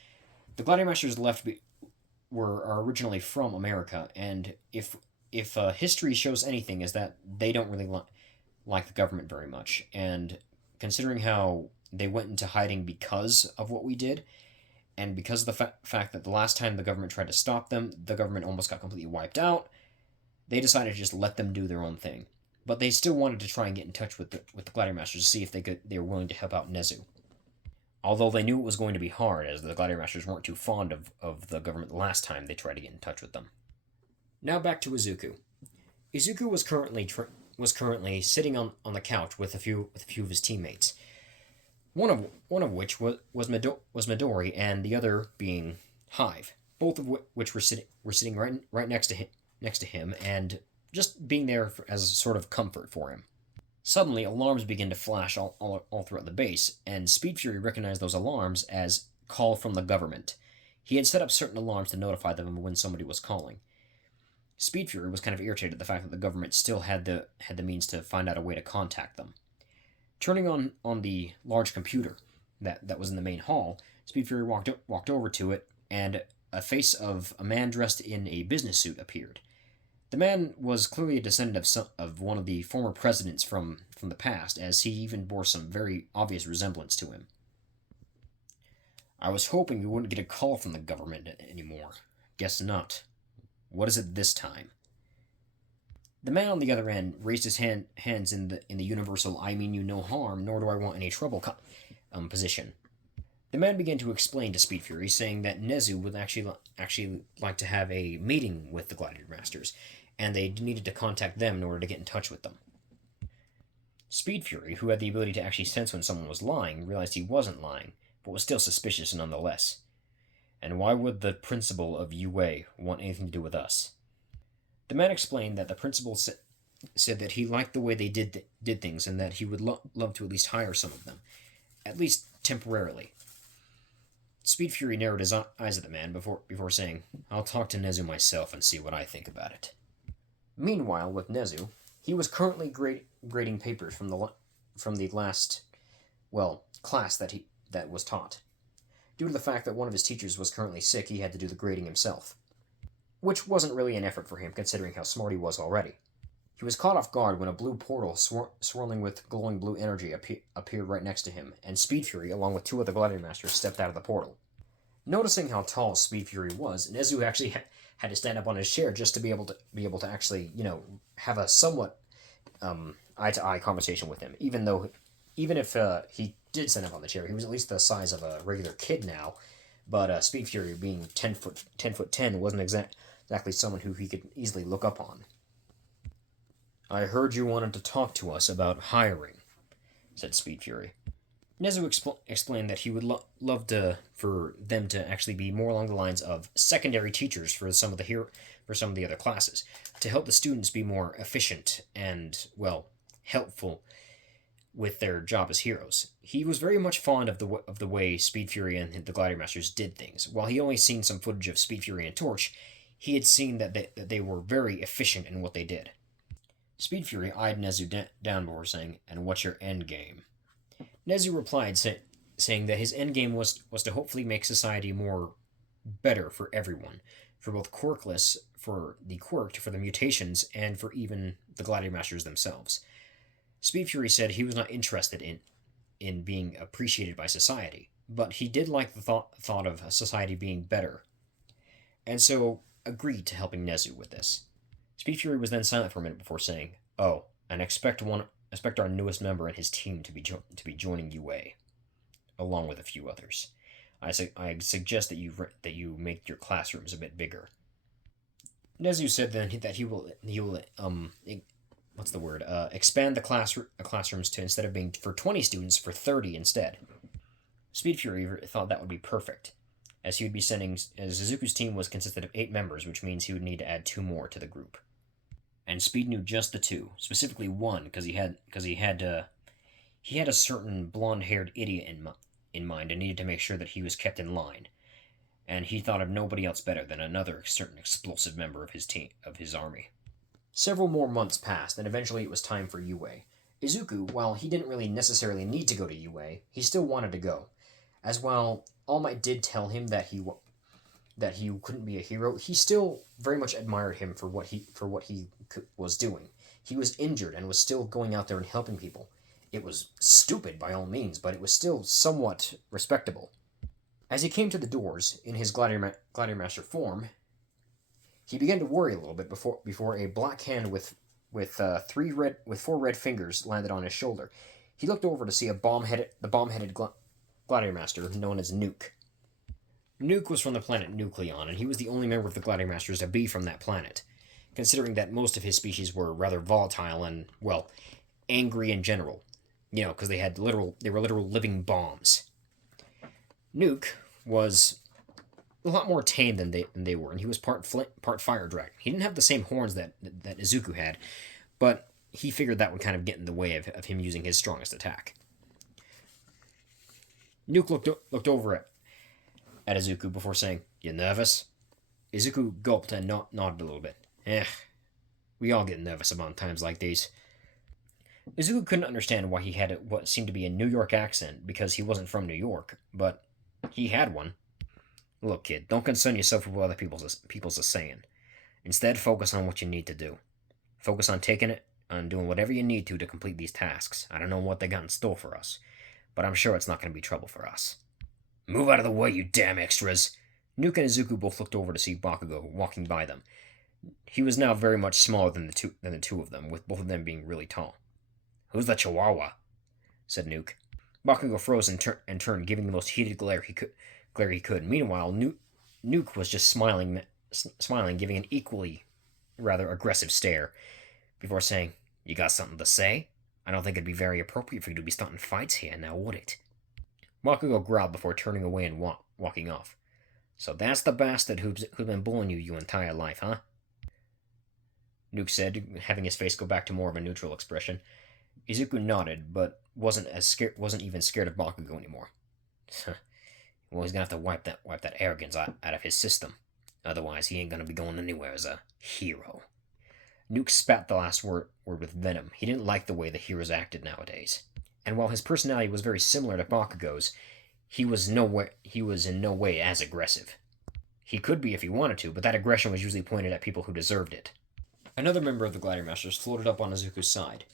"The Gladiator Masters are originally from America, and if history shows anything, is that they don't really like the government very much. And considering how they went into hiding because of what we did, and because of the fact that the last time the government tried to stop them, the government almost got completely wiped out, they decided to just let them do their own thing. But they still wanted to try and get in touch with the Gladiator Masters to see if they were willing to help out Nezu. Although they knew it was going to be hard, as the Gladiator Masters weren't too fond of the government the last time they tried to get in touch with them. Now back to Izuku. Izuku was currently sitting on the couch with a few of his teammates. One of which was Midori, and the other being Hive. Both of which were sitting right next to him, and just being there as a sort of comfort for him. Suddenly, alarms began to flash all throughout the base, and Speed Fury recognized those alarms as call from the government. He had set up certain alarms to notify them when somebody was calling. Speed Fury was kind of irritated at the fact that the government still had the means to find out a way to contact them. Turning on the large computer that was in the main hall, Speed Fury walked over to it, and a face of a man dressed in a business suit appeared. The man was clearly a descendant of one of the former presidents from the past, as he even bore some very obvious resemblance to him. "I was hoping you wouldn't get a call from the government anymore. Guess not. What is it this time?" The man on the other end raised his hands in the universal "I mean you no harm, nor do I want any trouble" position. The man began to explain to Speed Fury, saying that Nezu would actually like to have a meeting with the Gladiator Masters, and they needed to contact them in order to get in touch with them. Speed Fury, who had the ability to actually sense when someone was lying, realized he wasn't lying, but was still suspicious nonetheless. "And why would the principal of UA want anything to do with us?" The man explained that the principal said that he liked the way they did things, and that he would love to at least hire some of them, at least temporarily. Speed Fury narrowed his eyes at the man before saying, "I'll talk to Nezu myself and see what I think about it." Meanwhile, with Nezu, he was currently grading papers from the last, class that was taught. Due to the fact that one of his teachers was currently sick, he had to do the grading himself, which wasn't really an effort for him considering how smart he was already. He was caught off guard when a blue portal swirling with glowing blue energy appeared right next to him, and Speed Fury, along with two other Gladiator Masters, stepped out of the portal. Noticing how tall Speed Fury was, Nezu actually had to stand up on his chair just to be able to actually, have a somewhat eye-to-eye conversation with him. Even if he did stand up on the chair, he was at least the size of a regular kid now. But Speed Fury, being 10'10", wasn't exactly someone who he could easily look up on. "I heard you wanted to talk to us about hiring," said Speed Fury. Nezu explained that he would love for them to actually be more along the lines of secondary teachers for some of the other classes, to help the students be more efficient and, helpful with their job as heroes. He was very much fond of the way Speed Fury and the Gladiator Masters did things. While he only seen some footage of Speed Fury and Torch, he had seen that they were very efficient in what they did. Speed Fury eyed Nezu down before saying, "And what's your end game?" Nezu replied, saying that his end game was to hopefully make society more better for everyone, for both quirkless, for the quirked, for the mutations, and for even the Gladiator Masters themselves. Speed Fury said he was not interested in being appreciated by society, but he did like the thought of a society being better, and so agreed to helping Nezu with this. Speed Fury was then silent for a minute before saying, "Oh, and expect our newest member and his team to be joining UA, along with a few others. I suggest that you make your classrooms a bit bigger." Nezu said then that he will expand the classrooms to, instead of being for 20 students, for 30 instead. Speed Fury thought that would be perfect. as he would be sending, as Izuku's team was consisted of 8 members, which means he would need to add 2 more to the group. And Speed knew just the 2, specifically one, because he had a certain blonde-haired idiot in mind and needed to make sure that he was kept in line. And he thought of nobody else better than another certain explosive member of his army. Several more months passed, and eventually it was time for UA. Izuku, while he didn't really necessarily need to go to UA, he still wanted to go. As while All Might did tell him that he couldn't be a hero, he still very much admired him for what he was doing. He was injured and was still going out there and helping people. It was stupid by all means, but it was still somewhat respectable. As he came to the doors in his Gladiator Master form, he began to worry a little bit before a black hand with 4 red fingers landed on his shoulder. He looked over to see the bomb-headed Gladiator Master known as Nuke. Nuke was from the planet Nucleon, and he was the only member of the Gladiator Masters to be from that planet, considering that most of his species were rather volatile and, well, angry in general. You know, because they were literal living bombs. Nuke was a lot more tame than they were, and he was part fire dragon. He didn't have the same horns that Izuku had, but he figured that would kind of get in the way of him using his strongest attack. Nuke looked over at Izuku before saying, "You nervous?" Izuku gulped and nodded a little bit. We all get nervous about times like these. Izuku couldn't understand why he had what seemed to be a New York accent, because he wasn't from New York, but he had one. Look, kid, don't concern yourself with what other people's are saying. Instead, focus on what you need to do. Focus on doing whatever you need to complete these tasks. I don't know what they got in store for us, but I'm sure it's not going to be trouble for us. Move out of the way, you damn extras! Nuke and Izuku both looked over to see Bakugo walking by them. He was now very much smaller than the two of them, with both of them being really tall. "Who's the Chihuahua?" said Nuke. Bakugo froze and turned, giving the most heated glare he could. Meanwhile, Nuke was just smiling, giving an equally rather aggressive stare, before saying, "You got something to say? I don't think it'd be very appropriate for you to be starting fights here, now would it?" Bakugo growled before turning away and walking off. "So that's the bastard who's been bullying you your entire life, huh?" Nuke said, having his face go back to more of a neutral expression. Izuku nodded, but wasn't even scared of Bakugo anymore. Well, he's gonna have to wipe that arrogance out of his system. Otherwise, he ain't gonna be going anywhere as a hero. Nuke spat the last word with venom. He didn't like the way the heroes acted nowadays. And while his personality was very similar to Bakugo's, he was in no way as aggressive. He could be if he wanted to, but that aggression was usually pointed at people who deserved it. Another member of the Gladiator Masters floated up on Izuku's side.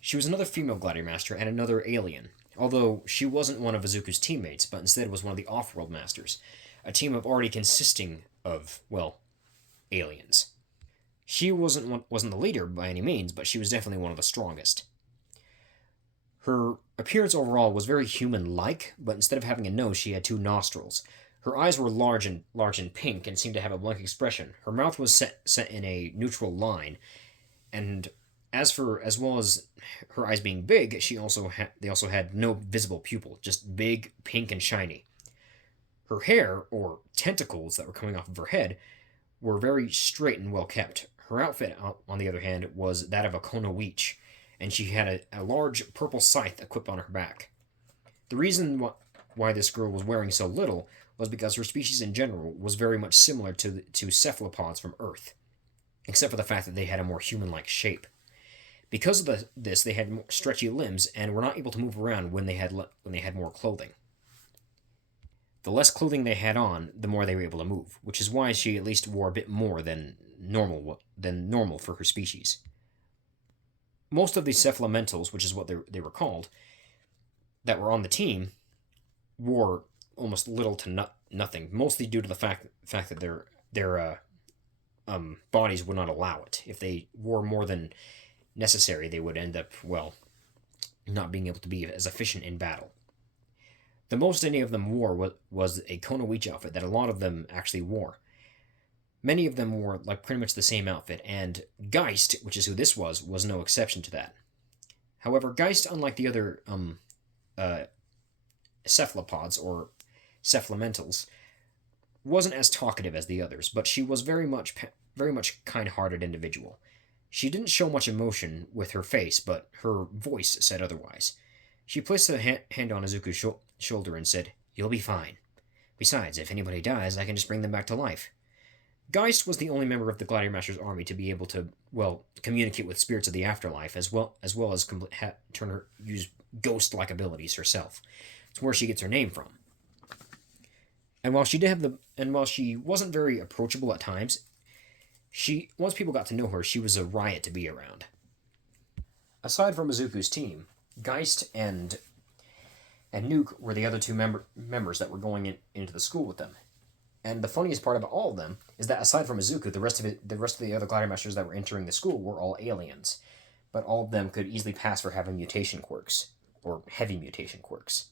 She was another female Gladiator Master and another alien, although she wasn't one of Izuku's teammates, but instead was one of the Off-World Masters, a team of already consisting of, well, aliens. She wasn't the leader by any means, but she was definitely one of the strongest. Her appearance overall was very human-like, but instead of having a nose, she had 2 nostrils. Her eyes were large and pink and seemed to have a blank expression. Her mouth was set in a neutral line, and as well as her eyes being big, they also had no visible pupil, just big, pink, and shiny. Her hair, or tentacles that were coming off of her head, were very straight and well kept. Her outfit, on the other hand, was that of a Kono Weech, and she had a large purple scythe equipped on her back. The reason why this girl was wearing so little was because her species in general was very much similar to cephalopods from Earth, except for the fact that they had a more human-like shape. Because of this, they had more stretchy limbs and were not able to move around when they had more clothing. The less clothing they had on, the more they were able to move, which is why she at least wore a bit more than normal for her species. Most of the cephalamentos, which is what they were called, that were on the team, wore almost little to nothing, mostly due to the fact that their bodies would not allow it. If they wore more than necessary, they would end up, well, not being able to be as efficient in battle. The most any of them wore was a Kono Weech outfit that a lot of them actually wore. Many of them wore like pretty much the same outfit, and Geist, which is who this was no exception to that. However, Geist, unlike the other cephalopods or cephalamentos, wasn't as talkative as the others, but she was very much kind-hearted individual. She didn't show much emotion with her face, but her voice said otherwise. She placed a hand on Izuku's shoulder and said, "You'll be fine. Besides, if anybody dies, I can just bring them back to life." Geist was the only member of the Gladiator Master's army to be able to, well, communicate with spirits of the afterlife, as turn her use ghost-like abilities herself. It's where she gets her name from. And while she wasn't very approachable at times, once people got to know her, she was a riot to be around. Aside from Izuku's team, Geist and Nuke were the other two members that were going into the school with them. And the funniest part about all of them is that aside from Izuku, the rest of the other Gladiator Masters that were entering the school were all aliens, but all of them could easily pass for having mutation quirks, or heavy mutation quirks.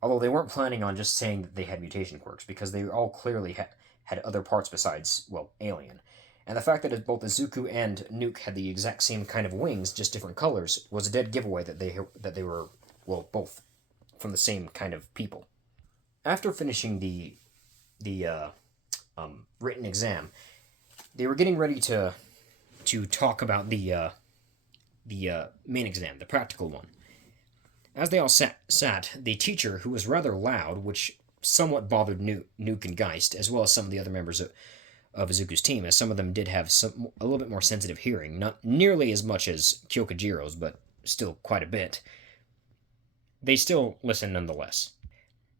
Although they weren't planning on just saying that they had mutation quirks, because they all clearly had other parts besides, well, alien. And the fact that both Izuku and Nuke had the exact same kind of wings, just different colors, was a dead giveaway that they were, well, both from the same kind of people. After finishing the written exam, they were getting ready to talk about the main exam, the practical one. As they all sat, the teacher, who was rather loud, which somewhat bothered Nuke and Geist, as well as some of the other members of Izuku's team, as some of them did have a little bit more sensitive hearing, not nearly as much as Kyokajiro's, but still quite a bit. They still listened nonetheless.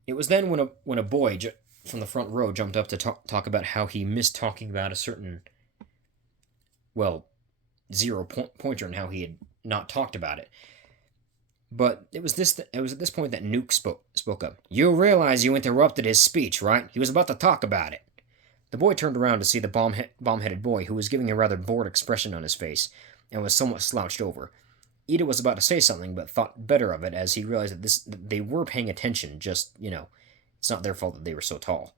It was then when a boy from the front row jumped up to talk about how he missed talking about a certain, well, pointer and how he had not talked about it. But it was at this point that Nuke spoke up. "You realize you interrupted his speech, right? He was about to talk about it." The boy turned around to see the bomb-headed boy, who was giving a rather bored expression on his face and was somewhat slouched over. Ida was about to say something, but thought better of it as he realized that they were paying attention. Just, it's not their fault that they were so tall.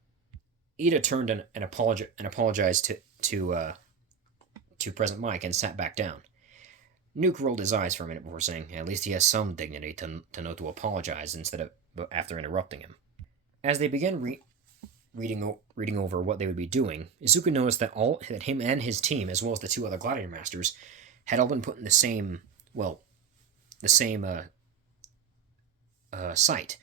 Ida turned and apologized to President Mike and sat back down. Nuke rolled his eyes for a minute before saying, "At least he has some dignity to know to apologize after interrupting him." As they began reading over what they would be doing, Izuku noticed that him and his team, as well as the two other Gladiator Masters, had all been put in the same site.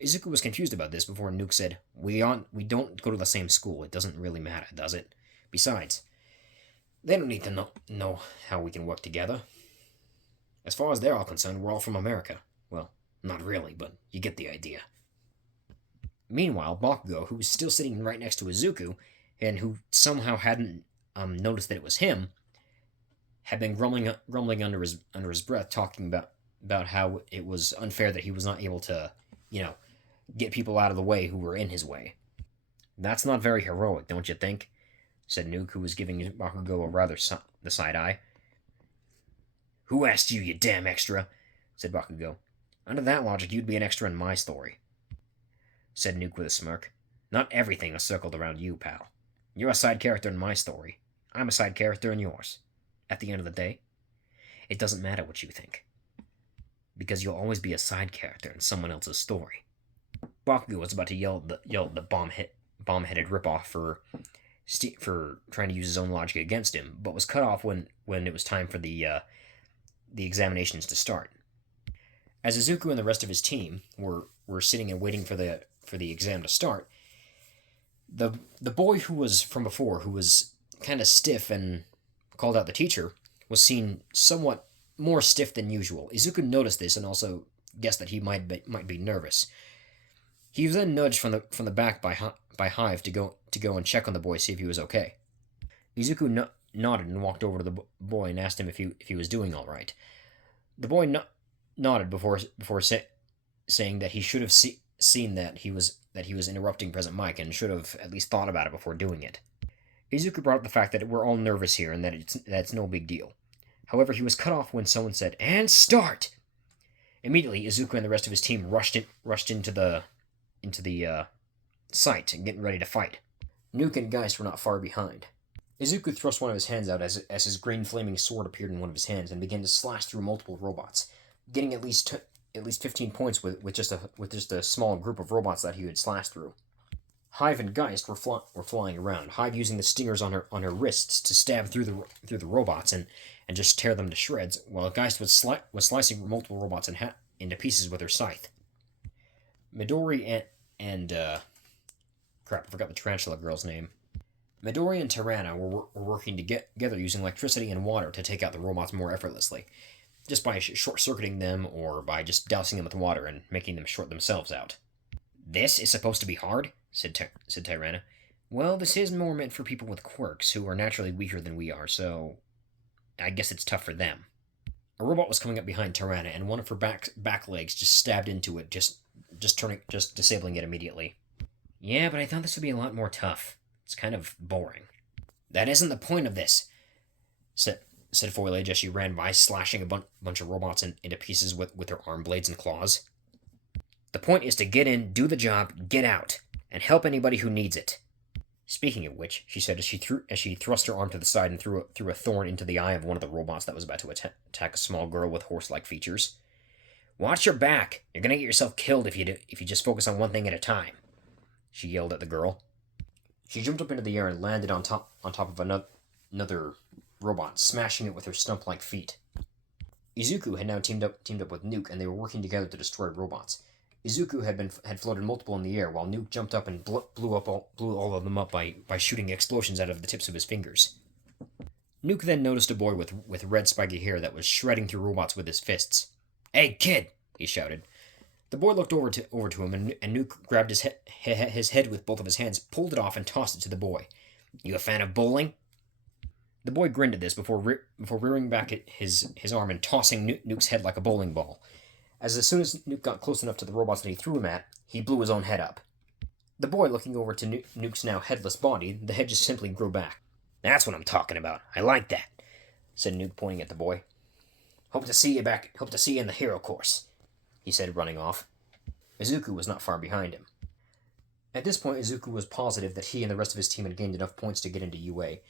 Izuku was confused about this before Nuke said, we don't go to the same school. It doesn't really matter, does it? Besides, they don't need to know how we can work together. As far as they're all concerned, we're all from America. Well, not really, but you get the idea." Meanwhile, Bakugo, who was still sitting right next to Izuku, and who somehow hadn't noticed that it was him, had been grumbling under his breath, talking about how it was unfair that he was not able to, get people out of the way who were in his way. "That's not very heroic, don't you think?" said Nuke, who was giving Bakugo a rather the side eye. "Who asked you, you damn extra?" said Bakugo. "Under that logic, you'd be an extra in my story," said Nuke with a smirk. "Not everything is circled around you, pal. You're a side character in my story. I'm a side character in yours. At the end of the day, it doesn't matter what you think, because you'll always be a side character in someone else's story." Bakugo was about to yell at the bomb-headed ripoff for trying to use his own logic against him, but was cut off when it was time for the examinations to start. As Izuku and the rest of his team were sitting and waiting for the exam to start, the boy who was from before, who was kind of stiff and called out the teacher, was seen somewhat more stiff than usual. Izuku noticed this and also guessed that he might be nervous. He was then nudged from the back by Hive to go and check on the boy, see if he was okay. Izuku nodded and walked over to the boy and asked him if he was doing all right. The boy nodded before saying that he should have seen that he was interrupting President Mike and should have at least thought about it before doing it. Izuku brought up the fact that we're all nervous here and that it's no big deal. However, he was cut off when someone said, "And start!" Immediately, Izuku and the rest of his team rushed into the site and getting ready to fight. Nuke and Geist were not far behind. Izuku thrust one of his hands out as his green flaming sword appeared in one of his hands and began to slash through multiple robots, getting at least 15 points with just a small group of robots that he would slash through. Hive and Geist were flying around. Hive using the stingers on her wrists to stab through the robots and just tear them to shreds, while Geist was slicing multiple robots into pieces with her scythe. Midori and crap, I forgot the tarantula girl's name. Midori and Tirana were working together using electricity and water to take out the robots more effortlessly, just by short-circuiting them or by just dousing them with water and making them short themselves out. This is supposed to be hard? said Tirana. Well, this is more meant for people with quirks, who are naturally weaker than we are, so I guess it's tough for them. A robot was coming up behind Tirana, and one of her back legs just stabbed into it, just disabling it immediately. Yeah, but I thought this would be a lot more tough. It's kind of boring. That isn't the point of this, said Foliage as she ran by, slashing a bunch of robots into pieces with her arm blades and claws. The point is to get in, do the job, get out, and help anybody who needs it. Speaking of which, she said as she thrust her arm to the side and threw a thorn into the eye of one of the robots that was about to attack a small girl with horse-like features. Watch your back. You're gonna get yourself killed if you just focus on one thing at a time, she yelled at the girl. She jumped up into the air and landed on top of another robot, smashing it with her stump-like feet. Izuku had now teamed up with Nuke, and they were working together to destroy robots. Izuku had floated multiple in the air, while Nuke jumped up and blew all of them up by shooting explosions out of the tips of his fingers. Nuke then noticed a boy with red spiky hair that was shredding through robots with his fists. "Hey, kid!" he shouted. The boy looked over to him, and Nuke grabbed his head with both of his hands, pulled it off, and tossed it to the boy. "You a fan of bowling?" The boy grinned at this before rearing back his arm and tossing Nuke's head like a bowling ball. As soon as Nuke got close enough to the robots that he threw him at, he blew his own head up. The boy, looking over to Nuke's now headless body, the head just simply grew back. "That's what I'm talking about. I like that," said Nuke, pointing at the boy. Hope to see you in the hero course," he said, running off. Izuku was not far behind him. At this point, Izuku was positive that he and the rest of his team had gained enough points to get into UA,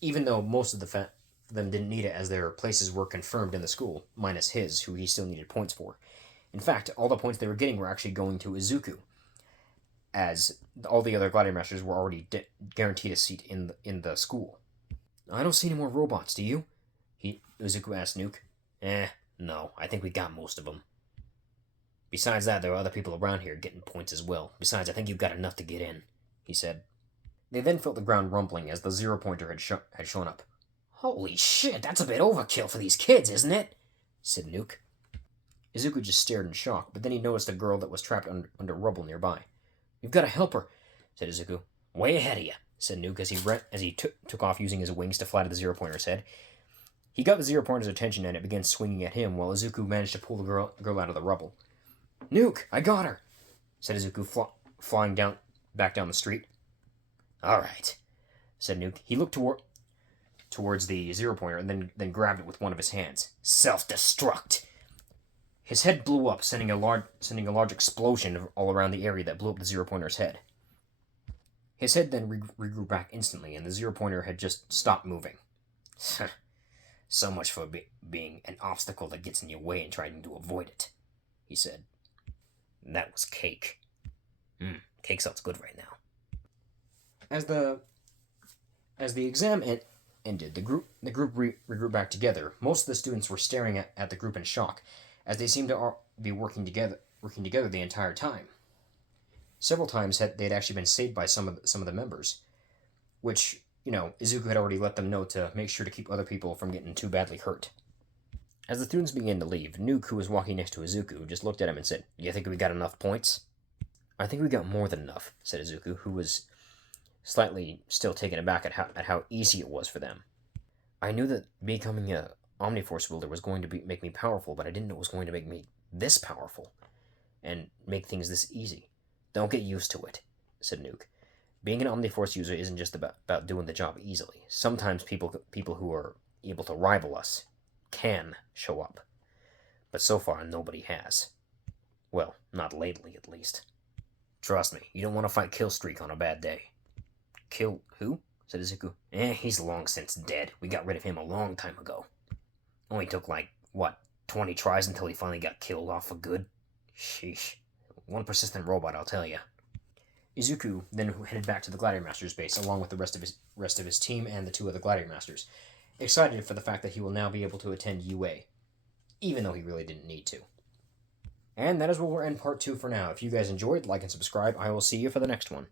even though most of them didn't need it as their places were confirmed in the school, minus his, who he still needed points for. In fact, all the points they were getting were actually going to Izuku, as all the other Gladiator Masters were already guaranteed a seat in the school. "I don't see any more robots, do you?" Izuku asked Nuke. No, I think we got most of them. Besides that, there are other people around here getting points as well. Besides, I think you've got enough to get in," he said. They then felt the ground rumbling as the zero-pointer had shown up. "Holy shit, that's a bit overkill for these kids, isn't it?" said Nuke. Izuku just stared in shock, but then he noticed a girl that was trapped under rubble nearby. "You've got to help her," said Izuku. "Way ahead of you," said Nuke as he took off using his wings to fly to the zero-pointer's head. He got the zero-pointer's attention and it began swinging at him while Izuku managed to pull the girl out of the rubble. "Nuke, I got her," said Izuku, flying back down the street. "All right," said Nuke. He looked towards the zero-pointer and then grabbed it with one of his hands. "Self-destruct!" His head blew up, sending a large explosion all around the area that blew up the zero-pointer's head. His head then regrew back instantly, and the zero-pointer had just stopped moving. "So much for being an obstacle that gets in your way and trying to avoid it," he said. That was cake. Cake sounds good right now. As the exam ended, the group regrouped back together. Most of the students were staring at the group in shock, as they seemed to be working together the entire time. Several times they'd actually been saved by some of the members, which, Izuku had already let them know to make sure to keep other people from getting too badly hurt. As the students began to leave, Nuke, who was walking next to Izuku, just looked at him and said, "You think we got enough points?" "I think we got more than enough," said Izuku, who was slightly still taken aback at how easy it was for them. "I knew that becoming a Omniforce wielder was going to make me powerful, but I didn't know it was going to make me this powerful and make things this easy. Don't get used to it," said Nuke. "Being an Omniforce user isn't just about doing the job easily. Sometimes people who are able to rival us can show up. But so far, nobody has. Well, not lately, at least. Trust me, you don't want to fight Killstreak on a bad day." "Kill who?" said Izuku. He's long since dead. We got rid of him a long time ago. Only took 20 tries until he finally got killed off for good. Sheesh. One persistent robot, I'll tell ya." Izuku then headed back to the Gladiator Masters base along with the rest of his team and the two other Gladiator Masters, excited for the fact that he will now be able to attend UA, even though he really didn't need to. And that is where we'll end part 2 for now. If you guys enjoyed, like and subscribe. I will see you for the next one.